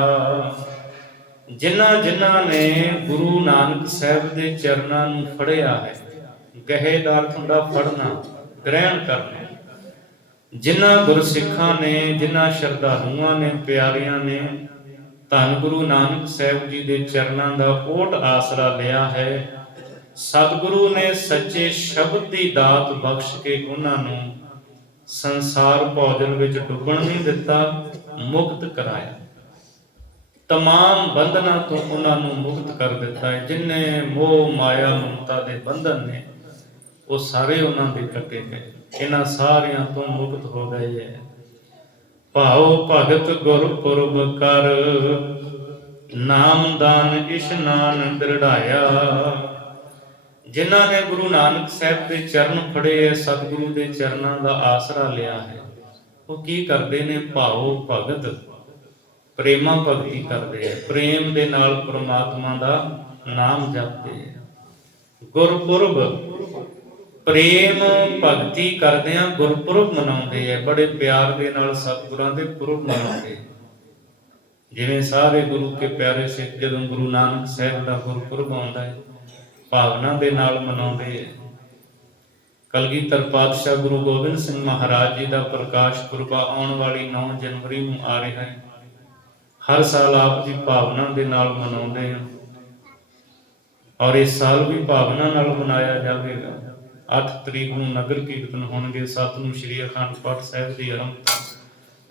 ਜਿਨ੍ਹਾਂ ਜਿਨ੍ਹਾਂ ਨੇ ਗੁਰੂ ਨਾਨਕ ਸਾਹਿਬ ਦੇ ਚਰਨਾਂ ਨੂੰ ਫੜਿਆ ਹੈ, ਗਹੇ ਦਾ ਅਰਥ ਹੁੰਦਾ ਫੜਨਾ, ਗ੍ਰਹਿਣ ਕਰਨਾ। ਜਿਨ੍ਹਾਂ ਗੁਰਸਿੱਖਾਂ ਨੇ, ਜਿਨ੍ਹਾਂ ਸ਼ਰਧਾਲੂਆਂ ਨੇ, ਪਿਆਰਿਆਂ ਨੇ ਧੰਨ ਗੁਰੂ ਨਾਨਕ ਸਾਹਿਬ ਜੀ ਦੇ ਚਰਨਾਂ ਦਾ ਓਟ ਆਸਰਾ ਲਿਆ ਹੈ, ਸਤਿਗੁਰੂ ਨੇ ਸੱਚੇ ਸ਼ਬਦ ਦੀ ਦਾਤ ਬਖਸ਼ ਕੇ ਉਹਨਾਂ ਨੂੰ ਸੰਸਾਰ ਭੋਜਨ ਵਿੱਚ ਡੁੱਬਣ ਨਹੀਂ ਦਿੱਤਾ, ਮੁਕਤ ਕਰਾਇਆ। ਤਮਾਮ ਬੰਧਨਾਂ ਤੋਂ ਉਹਨਾਂ ਨੂੰ ਮੁਕਤ ਕਰ ਦਿੱਤਾ ਹੈ। ਜਿੰਨੇ ਮੋਹ ਮਾਇਆ ਮਮਤਾ ਦੇ ਬੰਧਨ ਨੇ, ਉਹ ਸਾਰੇ ਉਹਨਾਂ ਦੇ ਕੱਟੇ ਗਏ, ਇਹਨਾਂ ਸਾਰਿਆਂ ਤੋਂ ਮੁਕਤ ਹੋ ਗਏ ਹੈ। ਭਾਉ ਭਗਤ ਗੁਰਪੁਰਬ ਕਰ, ਨਾਮਦਾਨ ਇਸ਼ਨਾਨ ਦ੍ਰਿੜਾਇਆ। ਜਿਨ੍ਹਾਂ ਨੇ ਗੁਰੂ ਨਾਨਕ ਸਾਹਿਬ ਦੇ ਚਰਨ ਫੜੇ ਹੈ, ਸਤਿਗੁਰੂ ਦੇ ਚਰਨਾਂ ਦਾ ਆਸਰਾ ਲਿਆ ਹੈ, ਉਹ ਕੀ ਕਰਦੇ ਨੇ? ਭਾਉ ਭਗਤ, ਪ੍ਰੇਮਾ ਭਗਤੀ ਕਰਦੇ ਹੈ, ਪ੍ਰੇਮ ਦੇ ਨਾਲ ਪ੍ਰਮਾਤਮਾ ਦਾ ਨਾਮ ਜਪਦੇ ਹੈ। ਗੁਰਪੁਰਬ, ਪ੍ਰੇਮ ਭਗਤੀ ਕਰਦਿਆਂ ਗੁਰਪੁਰਬ ਮਨਾਉਂਦੇ ਹੈ, ਬੜੇ ਪਿਆਰ ਦੇ ਨਾਲ ਸਤਿਗੁਰਾਂ ਦੇ ਪੁਰਬ ਮਨਾਉਂਦੇ। ਜਿਵੇਂ ਸਾਰੇ ਗੁਰੂ ਕੇ ਪਿਆਰੇ ਸਿੱਖ ਜਦੋਂ ਗੁਰੂ ਨਾਨਕ ਸਾਹਿਬ ਦਾ ਗੁਰਪੁਰਬ ਆਉਂਦਾ ਹੈ, ਭਾਵਨਾ ਦੇ ਨਾਲ ਮਨਾਉਂਦੇ ਹੈ। ਕਲਗੀਧਰ ਪਾਤਸ਼ਾਹ ਗੁਰੂ ਗੋਬਿੰਦ ਸਿੰਘ ਮਹਾਰਾਜ ਜੀ ਦਾ ਪ੍ਰਕਾਸ਼ ਪੁਰਬ ਆਉਣ ਵਾਲੀ 9 ਜਨਵਰੀ ਨੂੰ ਆ ਰਿਹਾ ਹੈ। ਹਰ ਸਾਲ ਆਪ ਜੀ ਭਾਵਨਾ ਦੇ ਨਾਲ ਮਨਾਉਂਦੇ ਹਨ, ਔਰ ਇਸ ਸਾਲ ਵੀ ਭਾਵਨਾ ਨਾਲ ਮਨਾਇਆ ਜਾਵੇਗਾ। 8 ਤਰੀਕ ਨੂੰ ਨਗਰ ਕੀਰਤਨ ਹੋਣਗੇ, 7 ਨੂੰ ਸ੍ਰੀ ਅਖੰਡ ਪਾਠ ਸਾਹਿਬ ਦੀ ਆਰੰਭਤਾ।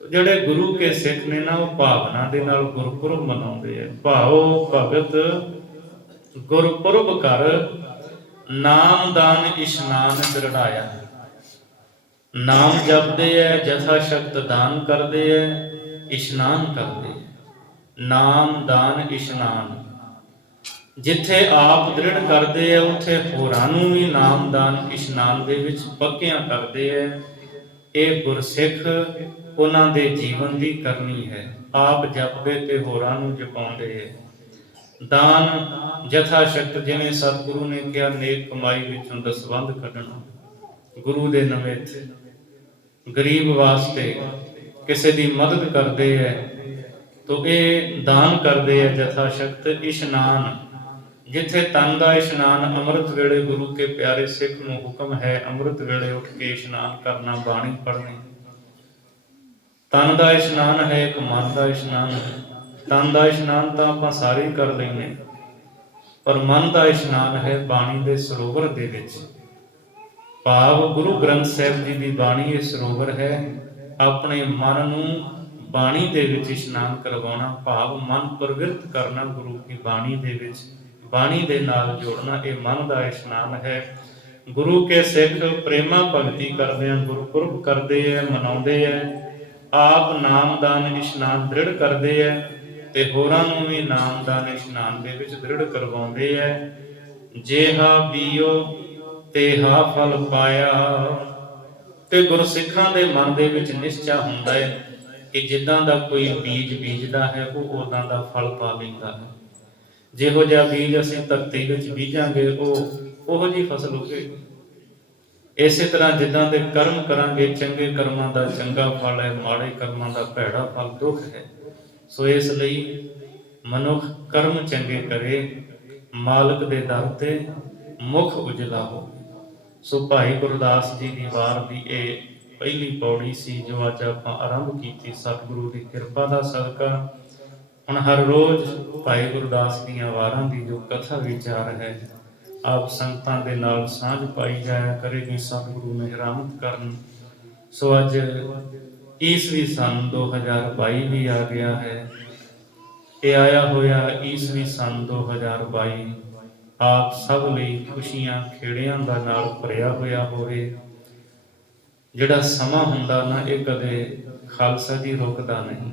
ਜਿਹੜੇ ਗੁਰੂ ਕੇ ਸਿੱਖ ਨੇ ਨਾ, ਉਹ ਭਾਵਨਾ ਦੇ ਨਾਲ ਗੁਰਪੁਰਬ ਮਨਾਉਂਦੇ ਆ। ਭਾਉ ਭਗਤ ਗੁਰਪੁਰਬ ਕਰ, ਨਾਮਦਾਨ ਇਸ਼ਨਾਨ ਦ੍ਰਿੜਾਇਆ। ਨਾਮ ਜਪਦੇ ਐ, ਜਥਾ ਸ਼ਕਤ ਦਾਨ ਕਰਦੇ ਐ, ਇਸ਼ਨਾਨ ਕਰਦੇ ਐ। ਨਾਮ ਦਾਨ ਇਸ਼ਨਾਨ, ਜਿੱਥੇ ਆਪ ਦ੍ਰਿੜ ਕਰਦੇ ਐ, ਉੱਥੇ ਹੋਰਾਂ ਨੂੰ ਵੀ ਨਾਮ ਦਾਨ ਇਸ਼ਨਾਨ ਦੇ ਵਿੱਚ ਪੱਕਿਆਂ ਕਰਦੇ ਐ। ਇਹ ਗੁਰਸਿੱਖ ਉਹਨਾਂ ਦੇ ਜੀਵਨ ਦੀ ਕਰਨੀ ਹੈ। ਆਪ ਜਪਦੇ ਤੇ ਹੋਰਾਂ ਨੂੰ ਜਪਾਉਂਦੇ ਐ। ਦਾਨ ਜਥਾ ਸ਼ਕਤ, ਜਿਵੇਂ ਸਤਿਗੁਰੂ ਨੇ ਕਿਹਾ, ਨੇਕ ਕਮਾਈ ਵਿੱਚੋਂ ਦਸਵੰਧ ਕੱਢਣਾ, ਗੁਰੂ ਦੇ ਨਿਮਿਤ, ਗਰੀਬ ਵਾਸਤੇ ਕਿਸੇ ਦੀ ਮਦਦ ਕਰਦੇ ਹੈ, ਤੋ ਇਹ ਦਾਨ ਕਰਦੇ ਹੈ ਜਥਾ ਸ਼ਕਤ। ਇਸ਼ਨਾਨ, ਜਿੱਥੇ ਤਨ ਦਾ ਇਸ਼ਨਾਨ ਅੰਮ੍ਰਿਤ ਵੇਲੇ ਗੁਰੂ ਕੇ ਪਿਆਰੇ ਸਿੱਖ ਨੂੰ ਹੁਕਮ ਹੈ ਅੰਮ੍ਰਿਤ ਵੇਲੇ ਉੱਠ ਕੇ ਇਸ਼ਨਾਨ ਕਰਨਾ, ਬਾਣੀ ਪੜ੍ਹਨੀ। ਤਨ ਦਾ ਇਸ਼ਨਾਨ ਹੈ, ਇੱਕ ਮਨ ਦਾ ਇਸ਼ਨਾਨ ਹੈ। ਤਨ ਦਾ ਇਸ਼ਨਾਨ ਤਾਂ ਆਪਾਂ ਸਾਰੇ ਹੀ ਕਰ ਲੈਂਦੇ, ਪਰ ਮਨ ਦਾ ਇਸ਼ਨਾਨ ਹੈ ਬਾਣੀ ਦੇ ਸਰੋਵਰ ਦੇ ਵਿੱਚ। ਭਾਵ ਗੁਰੂ ਗ੍ਰੰਥ ਸਾਹਿਬ ਜੀ ਦੀ ਬਾਣੀ ਇਹ ਸਰੋਵਰ ਹੈ। ਆਪਣੇ ਮਨ ਨੂੰ ਬਾਣੀ ਦੇ ਵਿੱਚ ਇਸ਼ਨਾਨ ਕਰਵਾਉਣਾ, ਭਾਵ ਮਨ ਪ੍ਰਵਿਰਤ ਕਰਨਾ ਗੁਰੂ ਕੀ ਬਾਣੀ ਦੇ ਵਿੱਚ, ਬਾਣੀ ਦੇ ਨਾਲ ਜੋੜਨਾ, ਇਹ ਮਨ ਦਾ ਇਸ਼ਨਾਨ ਹੈ। ਗੁਰੂ ਕੇ ਸਿੱਖ ਪ੍ਰੇਮਾ ਭਗਤੀ ਕਰਦੇ ਆ, ਗੁਰਪੁਰਬ ਕਰਦੇ ਆ, ਮਨਾਉਂਦੇ ਆ, ਆਪ ਨਾਮਦਾਨ ਇਸ਼ਨਾਨ ਦ੍ਰਿੜ ਕਰਦੇ ਆ ਤੇ ਹੋਰਾਂ ਨੂੰ ਵੀ ਨਾਮਦਾਨ ਇਸ਼ਨਾਨ ਦੇ ਵਿੱਚ ਦ੍ਰਿੜ ਕਰਵਾਉਂਦੇ ਆ। ਜੇਹਾ ਪੀਓ ਤੇਹਾ ਫਲ ਪਾਇਆ। ਤੇ ਗੁਰਸਿੱਖਾਂ ਦੇ ਮਨ ਦੇ ਵਿੱਚ ਨਿਸ਼ਚਾ ਹੁੰਦਾ ਹੈ ਕਿ ਜਿੱਦਾਂ ਦਾ ਕੋਈ ਬੀਜ ਬੀਜਦਾ ਹੈ ਉਹ ਉਦਾਂ ਦਾ ਫਲ ਪਾ ਲੈਂਦਾ ਹੈ। ਜਿਹੋ ਜਿਹਾ ਬੀਜ ਅਸੀਂ ਧਰਤੀ ਵਿੱਚ ਬੀਜਾਂਗੇ ਉਹੋ ਜਿਹੀ ਫਸਲ ਉਗੇਗੀ। ਇਸੇ ਤਰ੍ਹਾਂ ਜਿੱਦਾਂ ਦੇ ਕਰਮ ਕਰਾਂਗੇ, ਚੰਗੇ ਕਰਮਾਂ ਦਾ ਚੰਗਾ ਫਲ ਹੈ, ਮਾੜੇ ਕਰਮਾਂ ਦਾ ਭੈੜਾ ਫਲ ਦੁੱਖ ਹੈ। ਸੋ ਇਸ ਲਈ ਮਨੁੱਖ ਕਰਮ ਚੰਗੇ ਕਰੇ, ਮਾਲਕ ਦੇ ਦਰ ਤੇ ਮੁਖ ਉਜਲਾ ਹੋਵੇ। ਸੋ ਭਾਈ ਗੁਰਦਾਸ ਜੀ ਦੀ ਵਾਰ ਦੀ ਇਹ ਪਹਿਲੀ ਪੌੜੀ ਸੀ ਜੋ ਅੱਜ ਆਪਾਂ ਆਰੰਭ ਕੀਤੀ ਸਤਿਗੁਰੂ ਦੀ ਕਿਰਪਾ ਦਾ ਸਦਕਾ। ਹੁਣ ਹਰ ਰੋਜ਼ ਭਾਈ ਗੁਰਦਾਸ ਦੀਆਂ ਵਾਰਾਂ ਦੀ ਜੋ ਕਥਾ ਵਿਚਾਰ ਹੈ ਆਪ ਸੰਗਤਾਂ ਦੇ ਨਾਲ ਸਾਂਝ ਪਾਈ ਜਾਇਆ ਕਰੇਗੀ। ਸਤਿਗੁਰੂ ਮਿਹਰਾਮਤ ਕਰਨ। ਸੋ ਅੱਜ ਈਸਵੀ ਸੰਨ 2022 ਵੀ ਆ ਗਿਆ ਹੈ। ਇਹ ਆਇਆ ਹੋਇਆ ਈਸਵੀ ਸੰਨ 2022 ਆਪ ਸਭ ਲਈ ਖੁਸ਼ੀਆਂ ਖੇੜਿਆਂ ਦਾ ਨਾਲ ਭਰਿਆ ਹੋਇਆ ਹੋਵੇ। ਜਿਹੜਾ ਸਮਾਂ ਹੁੰਦਾ ਨਾ, ਇਹ ਕਦੇ ਖਾਲਸਾ ਜੀ ਰੁਕਦਾ ਨਹੀਂ।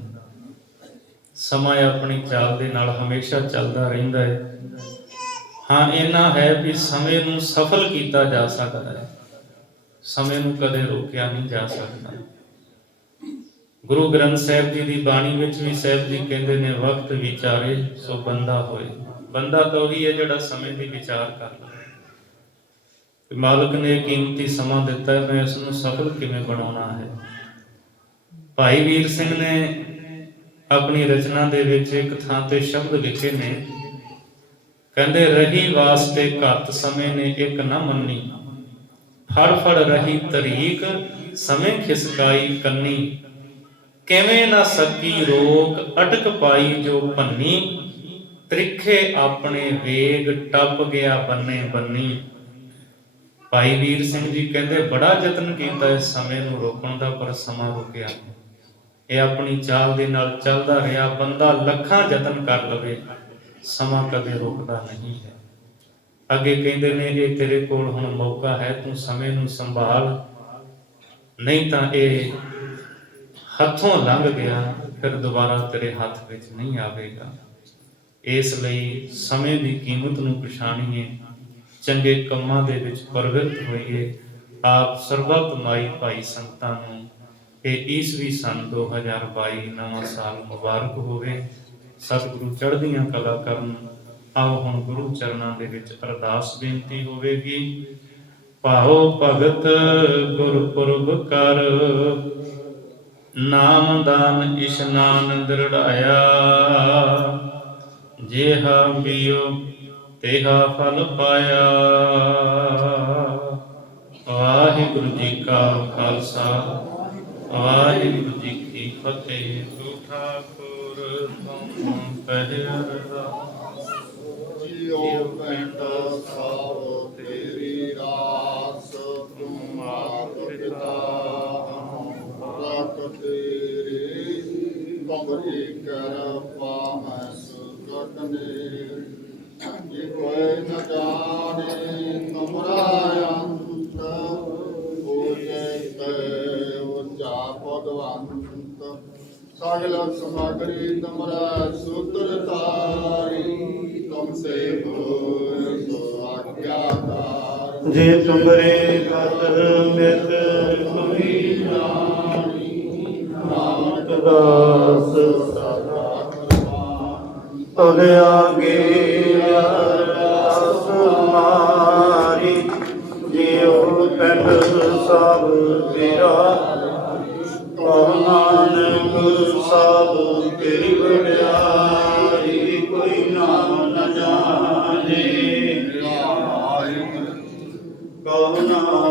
ਸਮਾਂ ਆਪਣੀ ਚਾਲ ਦੇ ਨਾਲ ਹਮੇਸ਼ਾ ਚੱਲਦਾ ਰਹਿੰਦਾ ਹੈ। ਹਾਂ, ਇੰਨਾ ਹੈ ਵੀ ਸਮੇਂ ਨੂੰ ਸਫਲ ਕੀਤਾ ਜਾ ਸਕਦਾ ਹੈ, ਸਮੇਂ ਨੂੰ ਕਦੇ ਰੋਕਿਆ ਨਹੀਂ ਜਾ ਸਕਦਾ। ਗੁਰੂ ਗ੍ਰੰਥ ਸਾਹਿਬ ਜੀ ਦੀ ਬਾਣੀ ਵਿੱਚ ਵੀ ਸਾਹਿਬ ਜੀ ਕਹਿੰਦੇ ਨੇ, ਵਕਤ ਵਿਚਾਰੇ ਸੋ ਬੰਦਾ ਹੋਏ। ਬੰਦਾ ਤਾਂ ਉਹੀ ਹੈ ਜਿਹੜਾ ਸਮੇਂ ਦੀ ਵਿਚਾਰ ਕਰ ਲਵੇ। ਮਾਲਕ ਨੇ ਕੀਮਤੀ ਸਮਾਂ ਦਿੱਤਾ ਹੈ, ਮੈਂ ਇਸ ਨੂੰ ਸਫਲ ਕਿਵੇਂ ਬਣਾਉਣਾ ਹੈ। ਭਾਈ ਵੀਰ ਸਿੰਘ ਨੇ ਆਪਣੀ ਰਚਨਾ ਦੇ ਵਿੱਚ ਇੱਕ ਥਾਂ ਤੇ ਸ਼ਬਦ ਲਿਖੇ ਨੇ, ਕਹਿੰਦੇ ਰਹੀ ਵਾਸਤੇ ਘੱਤ ਸਮੇਂ ਨੇ ਇੱਕ ਨਾ ਮੰਨੀ, ਫੜ ਫੜ ਰਹੀ ਤਰੀਕ ਸਮੇਂ ਖਿਸਕਾਈ ਕੰਨੀ, ਕਿਵੇਂ ਨਾ ਸਕੀ ਰੋਕ ਅਟਕ ਪਾਈ ਜੋ ਭੰਨੀ, ਤ੍ਰਿਖੇ ਆਪਣੇ ਵੇਗ ਟੱਪ ਗਿਆ ਬੰਨੇ ਬੰਨੀ। ਭਾਈ ਵੀਰ ਸਿੰਘ ਜੀ ਕਹਿੰਦੇ ਬੜਾ ਯਤਨ ਕੀਤਾ ਇਸ ਸਮੇਂ ਨੂੰ ਰੋਕਣ ਦਾ, ਪਰ ਸਮਾਂ ਰੁਕਿਆ। ਇਹ ਆਪਣੀ ਚਾਲ ਦੇ ਨਾਲ ਚੱਲਦਾ ਰਿਹਾ। ਬੰਦਾ ਲੱਖਾਂ ਯਤਨ ਕਰ ਲਵੇ, ਸਮਾਂ ਕਦੇ ਰੁਕਦਾ ਨਹੀਂ ਹੈ। ਅੱਗੇ ਕਹਿੰਦੇ ਨੇ, ਇਹ ਤੇਰੇ ਕੋਲ ਹੁਣ ਮੌਕਾ ਹੈ, ਤੂੰ ਸਮੇਂ ਨੂੰ ਸੰਭਾਲ, ਨਹੀਂ ਤਾਂ ਇਹ ਹੱਥੋਂ ਲੰਘ ਗਿਆ, ਫਿਰ ਦੁਬਾਰਾ ਤੇਰੇ ਹੱਥ ਵਿੱਚ ਨਹੀਂ ਆਵੇਗਾ। ਇਸ ਲਈ ਸਮੇਂ ਦੀ ਕੀਮਤ ਨੂੰ ਪਛਾਣੀਏ, ਚੰਗੇ ਕੰਮਾਂ ਦੇ ਵਿੱਚ ਪ੍ਰਵਿਰਤ ਹੋਈਏ। ਆਪ ਸਰਬੱਤ ਮਾਈ ਭਾਈ ਸੰਗਤਾਂ ਨੂੰ ਇਹ ਈਸਵੀ ਸੰਨ 2022 ਨਵਾਂ ਸਾਲ ਮੁਬਾਰਕ ਹੋਵੇ। ਸਤਿਗੁਰੂ ਚੜ੍ਹਦੀਆਂ ਕਲਾ ਕਰਨ। ਆਓ ਹੁਣ ਗੁਰੂ ਚਰਨਾਂ ਦੇ ਵਿੱਚ ਅਰਦਾਸ ਬੇਨਤੀ ਹੋਵੇਗੀ। ਭਾਉ ਭਗਤ ਗੁਰਪੁਰਬ ਕਰ, ਨਾਮਦਾਨ ਇਸ਼ਨਾਨ ਦ੍ਰਿੜਾਇਆ, ਜੇਹਾ ਪੀਓ ਤੇਹਾ ਫਲ ਪਾਇਆ। ਵਾਹਿਗੁਰੂ ਜੀ ਕਾ ਖਾਲਸਾ, ਵਾਹਿਗੁਰੂ ਜੀ ਕੀ ਫਤਿਹ। ਤੂੰ ਠਾਕੁਰ ਤੁਮ ਪਹਿ ਅਰਦਾਸ, ਜਿਉ ਪਿੰਡ ਸਭ ਤੇਰੀ ਰਾਸ, ਤੂੰ ਆਪ ਪਿਤਾ ਰੱਖ ਤੇਰੀ, ਕਬਰੀ ਕਰ ਪਾਵੈ ਸੁਕਟ ਨੇ, ਜੇ ਕੋਈ ਨ ਜਾਣੇ ਤੁਮਰਾ ਅੰਤ, ਪੂਜੇ ਤੇ ਉੱਚਾ ਪਦਵੰਤ, ਸਗਲ ਸਮਗਰੀ ਤੁਮਰਾ ਸੂਤਰ ਤਾਰੀ, ਤੁਮ ਸੇ ਹੋਇ ਸੋ ਆਗਿਆਕਾਰ, ਜੇ ਤੁਮਰੇ ਗਤ ਮਿਤ ਕੋਈ ਰਾਣੀ, ਨਾਨਕ ਦਾਸ ਸਦਾ ਕੁਰਬਾਨ, ਤਦ ਆਗੇ ਅਰਦਾਸ ਮਾਰੀ, ਜਿਉ ਪਿੰਡ ਸਭ ਤੇਰਾ, ਕਹੁ ਨਾਨਕ ਸਭ ਤੇਰੀ ਵਡਿਆਈ, ਕੋਈ ਨਾਮ ਨ ਜਾਣੇ, ਕਹੁ ਨਾਨਕ